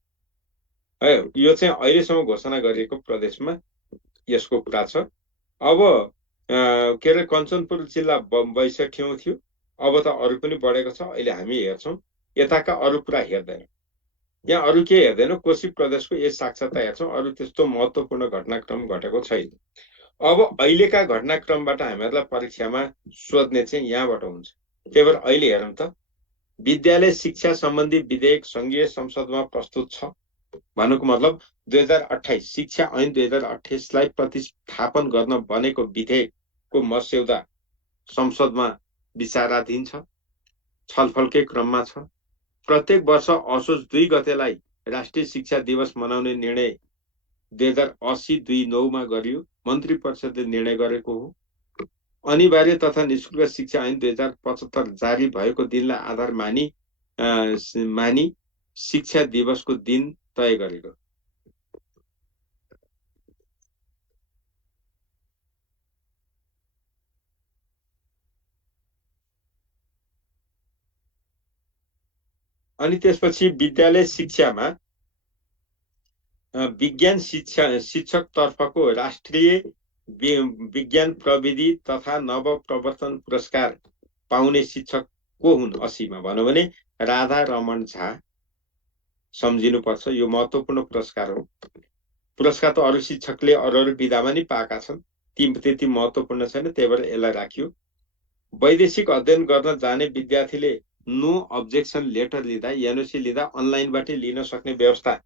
है, यो चाहिँ अहिलेसम्म घोषणा गरिएको प्रदेशमा यसको कुरा छ। अब के अरे कञ्चनपुर जिल्ला 62औं थियो। अब त अरू पनि बढेको छ। अहिले हामी हेर्छौँ यताका अरू कुरा हेर्दैन। यहाँ अरू के हेर्दैन, कोशी प्रदेशको यस साक्षरता हेर्छौँ। अरू त्यस्तो महत्त्वपूर्ण घटनाक्रम घटेको छैन। अब अहिलेका घटनाक्रमबाट हामीहरूलाई परीक्षामा सोध्ने चाहिँ यहाँबाट हुन्छ। त्यही भएर अहिले हेरौँ त। विद्यालय शिक्षा सम्बन्धी विधेयक संघीय संसदमा प्रस्तुत छ। भन्नुको मतलब 2028 शिक्षा ऐन 2028 लाई प्रतिस्थापन गर्न बनेको विधेयकको मस्यौदा संसदमा विचाराधीन छ, छलफलकै क्रममा छ। प्रत्येक वर्ष असोज 2 गतेलाई राष्ट्रिय शिक्षा दिवस मनाउने निर्णय 2080 2/9 मा गरियो। मन्त्री परिषदले निर्णय गरेको हो। अनिवार्य तथा निशुल्क शिक्षा ऐन 2075 जारी भएको दिनलाई आधार मानी शिक्षा दिवसको दिन तय गरेको। अनि त्यसपछि विद्यालय शिक्षामा विज्ञान शिक्षक तर्फको राष्ट्रिय विज्ञान प्रविधि तथा नवप्रवर्तन पुरस्कार पाउने शिक्षक को हुन् 80 मा भनौँ भने राधा रमण झा सम्झिनुपर्छ। यो महत्त्वपूर्ण पुरस्कार हो। पुरस्कार त अरू शिक्षकले अरू विधामा नि पाएका छन्, ती त्यति महत्त्वपूर्ण छैन, त्यही भएर यसलाई राखियो। वैदेशिक अध्ययन गर्न जाने विद्यार्थीले नो अब्जेक्सन लेटर लिँदा एनओसी लिँदा अनलाइनबाटै लिन सक्ने व्यवस्था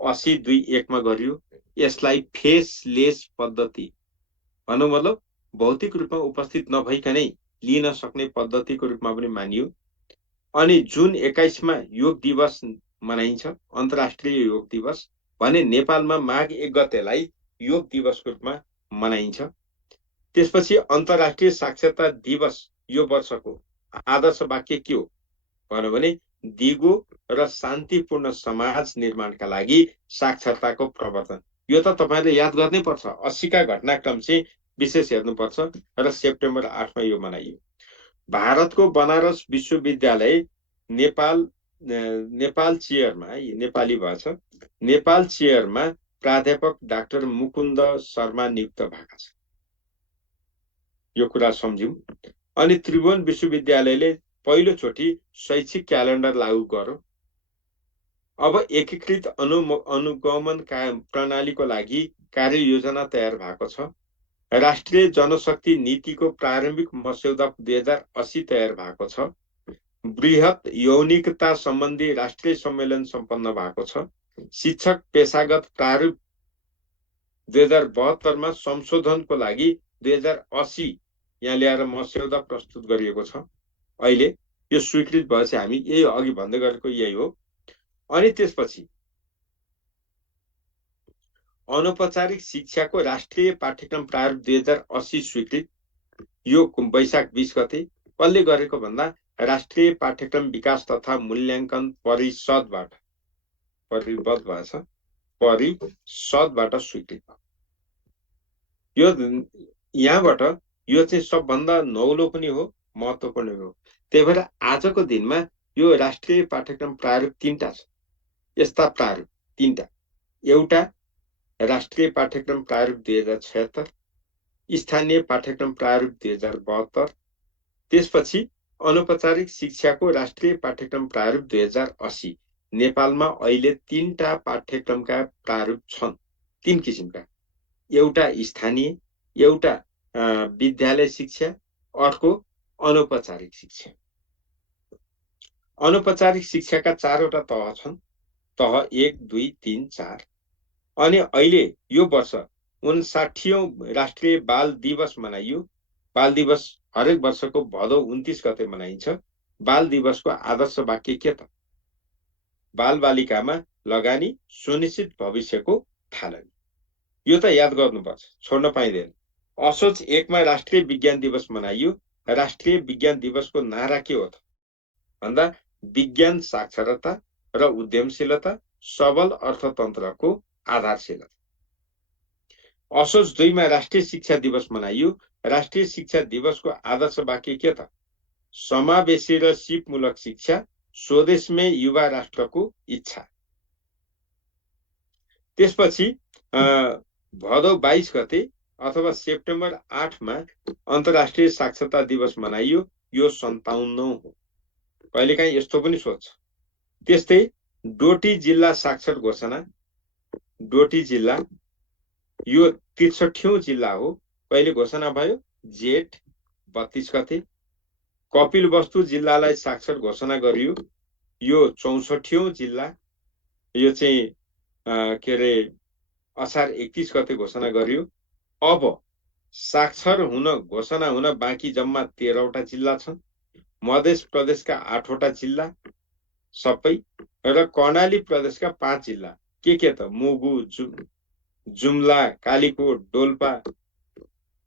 80/2/1 मा गरियो। यसलाई फेसलेस पद्धति भन्नु मतलब भौतिक रूपमा उपस्थित नभइकनै लिन सक्ने पद्धतिको रूपमा पनि मानियो। अनि जुन 21 मा योग दिवस मनाइन्छ, अन्तर्राष्ट्रिय योग दिवस भने नेपालमा माघ 1 गतेलाई योग दिवसको रूपमा मनाइन्छ। त्यसपछि अन्तर्राष्ट्रिय साक्षरता दिवस यो वर्षको आदर्श वाक्य के हो भन्यो भने दिगो र शान्तिपूर्ण समाज निर्माणका लागि साक्षरताको प्रवर्तन। यो त तपाईले याद गर्नै पर्छ। 80 का घटनाक्रम चाहिँ विशेष हेर्नुपर्छ र सेप्टेम्बर 8 मा यो मनाइयो। भारतको बनारस विश्वविद्यालय नेपाल चेयरमा, नेपाली भाषा नेपाल चेयरमा प्राध्यापक डाक्टर मुकुन्द शर्मा नियुक्त भएका छन्। यो कुरा सम्झ्यौं। अनि त्रिभुवन विश्वविद्यालयले पहिलोचोटि शैक्षिक क्यालेन्डर लागू गर्यो। अब एकीकृत अनुगमन प्रणालीको लागि कार्ययोजना तयार भएको छ। राष्ट्रिय जनशक्ति नीतिको प्रारम्भिक मस्यौदा 2080 तयार भएको छ। बृहत यौनिकता सम्बन्धी राष्ट्रिय सम्मेलन सम्पन्न भएको छ। शिक्षक पेशागत प्रारूप 2072 मा संशोधनको लागि 2080 यहाँ ल्याएर मस्यौदा प्रस्तुत गरिएको छ। अहिले यो स्वीकृत भएपछि हामी यही अघि भन्दै गरेको यही हो। अनि त्यसपछि अनौपचारिक शिक्षाको राष्ट्रिय पाठ्यक्रम प्रारूप 2080 स्वीकृत। यो वैशाख 20 गते कसले गरेको भन्दा राष्ट्रिय पाठ्यक्रम विकास तथा मूल्याङ्कन परिषदबाट स्वीकृत। यो यहाँबाट यो चाहिँ सबभन्दा नौलो पनि हो, महत्त्वपूर्ण हो। त्यही भएर आजको दिनमा यो राष्ट्रिय पाठ्यक्रम प्रारूप 3टा छ। यस्ता प्रारूप 3टा, एउटा राष्ट्रिय पाठ्यक्रम प्रारूप 2076, स्थानीय पाठ्यक्रम प्रारूप 2072, त्यसपछि अनौपचारिक शिक्षाको राष्ट्रिय पाठ्यक्रम प्रारूप 2080। नेपालमा अहिले 3टा पाठ्यक्रमका प्रारूप छन्, 3 किसिमका। एउटा स्थानीय, एउटा विद्यालय शिक्षा, अर्को अनौपचारिक शिक्षा। अनौपचारिक शिक्षाका 4वटा तह छन्, तह 1, 2, 3, 4। अनि अहिले यो वर्ष 59औं राष्ट्रिय बाल दिवस मनाइयो। बाल दिवस हरेक वर्षको भदौ 29 गते मनाइन्छ। बाल दिवसको आदर्श वाक्य के त? बालबालिकामा लगानी, सुनिश्चित भविष्यको थालनी। यो त याद गर्नुपर्छ, छोड्न पाइँदैन। असोज 1 मा राष्ट्रिय विज्ञान दिवस मनाइयो। राष्ट्रिय विज्ञान दिवसको नारा के हो त भन्दा विज्ञान साक्षरता र उद्यमशीलता, सबल अर्थतन्त्रको आधारशिला। असोज 2 मा राष्ट्रिय शिक्षा दिवस मनाइयो। राष्ट्रिय शिक्षा दिवसको आदर्श वाक्य के त? समावेशी र सिपमूलक शिक्षा, स्वदेशमै युवा राष्ट्रको इच्छा। त्यसपछि भदौ 22 गते अथवा सेप्टेम्बर 8 मा अन्तर्राष्ट्रिय साक्षरता दिवस मनाइयो। यो 57औं हो। कहिलेकाहीँ यस्तो पनि सोध्छ। त्यस्तै डोटी जिल्ला साक्षर घोषणा, डोटी जिल्ला यो 63औं जिल्ला हो। कहिले घोषणा भयो? जेठ 32 गते। कपिलवस्तु जिल्लालाई साक्षर घोषणा गरियो। यो 64औं जिल्ला। यो चाहिँ के अरे असार 31 गते घोषणा गरियो। अब साक्षर हुन घोषणा हुन बाँकी जम्मा 13वटा जिल्ला छन्। मध्य प्रदेशका 8वटा जिल्ला सबै र कर्णाली प्रदेशका 5 जिल्ला। के त? मुगु, जुम्ला, कालीकोट, डोल्पा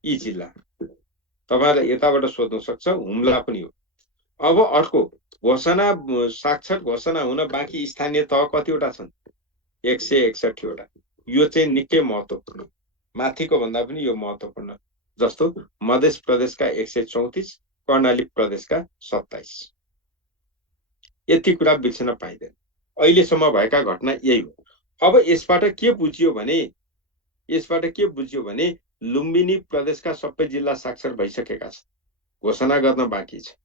यी जिल्ला। तपाईहरुले यताबाट सोध्न सक्छ, हुम्ला पनि हो। अब अर्को घोषणा साक्षर घोषणा हुन बाँकी स्थानीय तह कतिवटा छन्? 161 वटा। यो चाहिँ निकै महत्त्वपूर्ण, माथिको भन्दा पनि यो महत्त्वपूर्ण। जस्तो मध्य प्रदेशका 134, कर्णाली प्रदेशका 27। यति कुरा बिर्सन पाइँदैन। अहिलेसम्म भएका घटना यही हो। अब यसबाट के बुझियो भने लुम्बिनी प्रदेशका सबै जिल्ला साक्षर भइसकेका छन्, घोषणा गर्न बाँकी छ।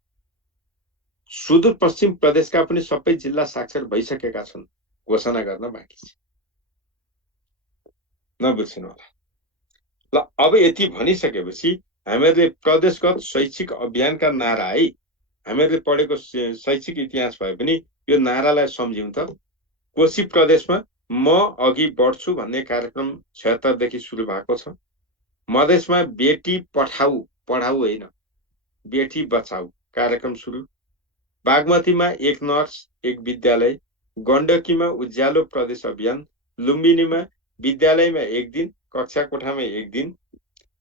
सुदूरपश्चिम प्रदेशका पनि सबै जिल्ला साक्षर भइसकेका छन्, घोषणा गर्न बाँकी छ। नबिर्सिनु होला। ल अब यति भनिसकेपछि हामीहरूले प्रदेशगत शैक्षिक अभियानका नारा है, हामीहरूले पढेको शैक्षिक इतिहास भए पनि यो नारालाई सम्झ्यौं त। कोशी प्रदेशमा म अघि बढ्छु भन्ने कार्यक्रम 76 देखि सुरु भएको छ। मधेसमा बेटी पढाऊ होइन, बेटी बचाऊ कार्यक्रम सुरु। बागमतीमा 1 नर्स 1 विद्यालय। गण्डकीमा उज्यालो प्रदेश अभियान। लुम्बिनीमा विद्यालयमा 1 दिन, कक्षा कोठामा 1 दिन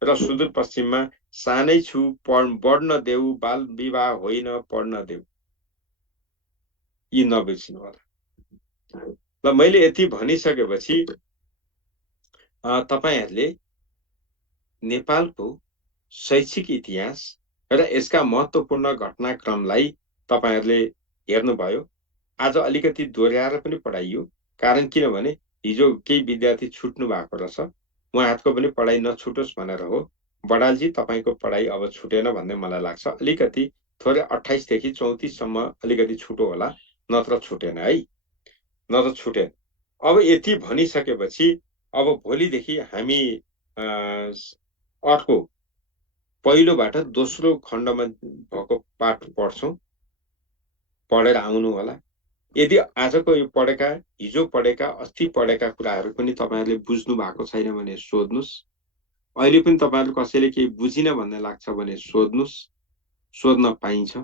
र सुदूरपश्चिममा सानै छु बढ्न देऊ, बाल विवाह होइन पढ्न देऊ। यी नबिर्सिनु होला। ल मैले यति भनिसकेपछि तपाईहरुले नेपालको शैक्षिक इतिहास र यसका महत्त्वपूर्ण घटनाक्रमलाई तपाईहरुले हेर्नुभयो। आज अलिकति दोहोर्याएर पनि पढाइयो, कारण किनभने हिजो केही विद्यार्थी छुट्नु भएको रहेछ। उहाँहरुको पनि पढाइ नछुटोस् भनेर हो। बडालजी तपाईको पढाइ अब छुटेन भन्ने मलाई लाग्छ। अलिकति थोरै 28 देखि 34 सम्म अलिकति छुटो होला, नत्र छुटेन है, नत्र छुटेन। अब यति भनिसकेपछि अब भोलिदेखि हामी अर्को पहिलोबाट दोस्रो खण्डमा भएको पाठ पढ्छौं। पढेर आउनु होला। यदि आजको यो हिजो पढेका, अस्ति पढेका कुराहरू पनि तपाईहरुले बुझ्नु भएको छैन भने सोध्नुस्। अहिले पनि तपाईहरु कसैले केही बुझिन भन्ने लाग्छ भने सोध्नुस्, सोध्न पाइन्छ।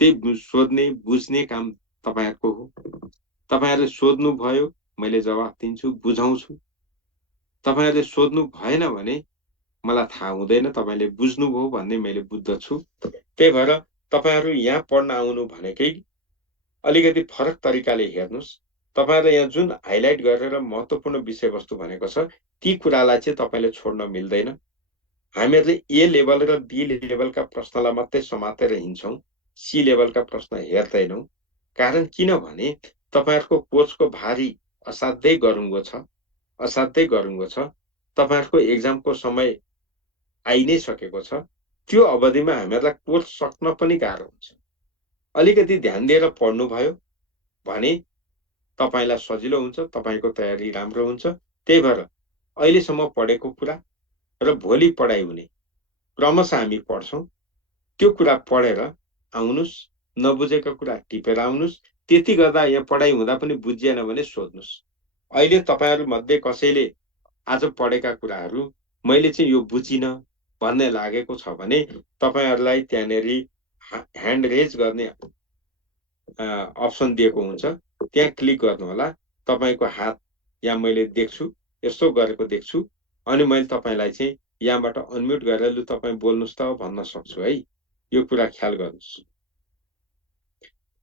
त्यही सोध्ने बुझ्ने काम तपाईहरुको हो। तपाईहरुले सोध्नु भयो, मैले जवाफ दिन्छु, बुझाउँछु। तपाईहरुले सोध्नु भएन भने मलाई थाहा हुँदैन, तपाईले बुझ्नुभयो भन्ने मैले बुझ्दछु। त्यही भएर तपाईहरु यहाँ पढ्न आउनु भनेकै अलिकति फरक तरिकाले हेर्नुस्। तपाईहरुले यहाँ जुन हाइलाइट गरेर महत्त्वपूर्ण विषयवस्तु भनेको छ, ती कुरालाई चाहिँ तपाईले छोड्न मिल्दैन। हामीहरूले ए लेभल र बी लेभलका प्रश्नलाई मात्रै समातेर हिँड्छौं, सी लेभलका प्रश्न हेर्दैनौं। कारण किनभने तपाईहरुको कोचको भारी असाध्यै गरुङ्गो छ, असाध्यै गरुङ्गो छ। तपाईहरुको एक्जामको समय आइ नै सकेको छ। त्यो अवधिमा हामीहरूलाई कोच सक्न पनि गाह्रो हुन्छ। अलिकति ध्यान दिएर पढ्नु भयो भने तपाईलाई सजिलो हुन्छ, तपाईको तयारी राम्रो हुन्छ। त्यही भएर अहिलेसम्म पढेको कुरा र भोलि पढाइ हुने क्रमशः हामी पढ्छौँ। त्यो कुरा पढेर आउनुस्, नबुझेको कुरा टिपेर आउनुस्। त्यति गर्दा यहाँ पढाइ हुँदा पनि बुझिएन भने सोध्नुस्। अहिले तपाईहरु मध्ये कसैले आज पढेका कुराहरू मैले चाहिँ यो बुझिन भन्ने लागेको छ भने तपाईहरुलाई त्यहाँनेरि ह्यान्ड रेज गर्ने अप्सन दिएको हुन्छ, त्यहाँ क्लिक गर्नु होला। तपाईको हात यहाँ मैले देख्छु, यस्तो गरेको देख्छु, अनि मैले तपाईलाई चाहिँ यहाँबाट अनम्युट गरेर लु तपाई बोल्नुस् त भन्न सक्छु है। यो कुरा ख्याल गर्नुस्।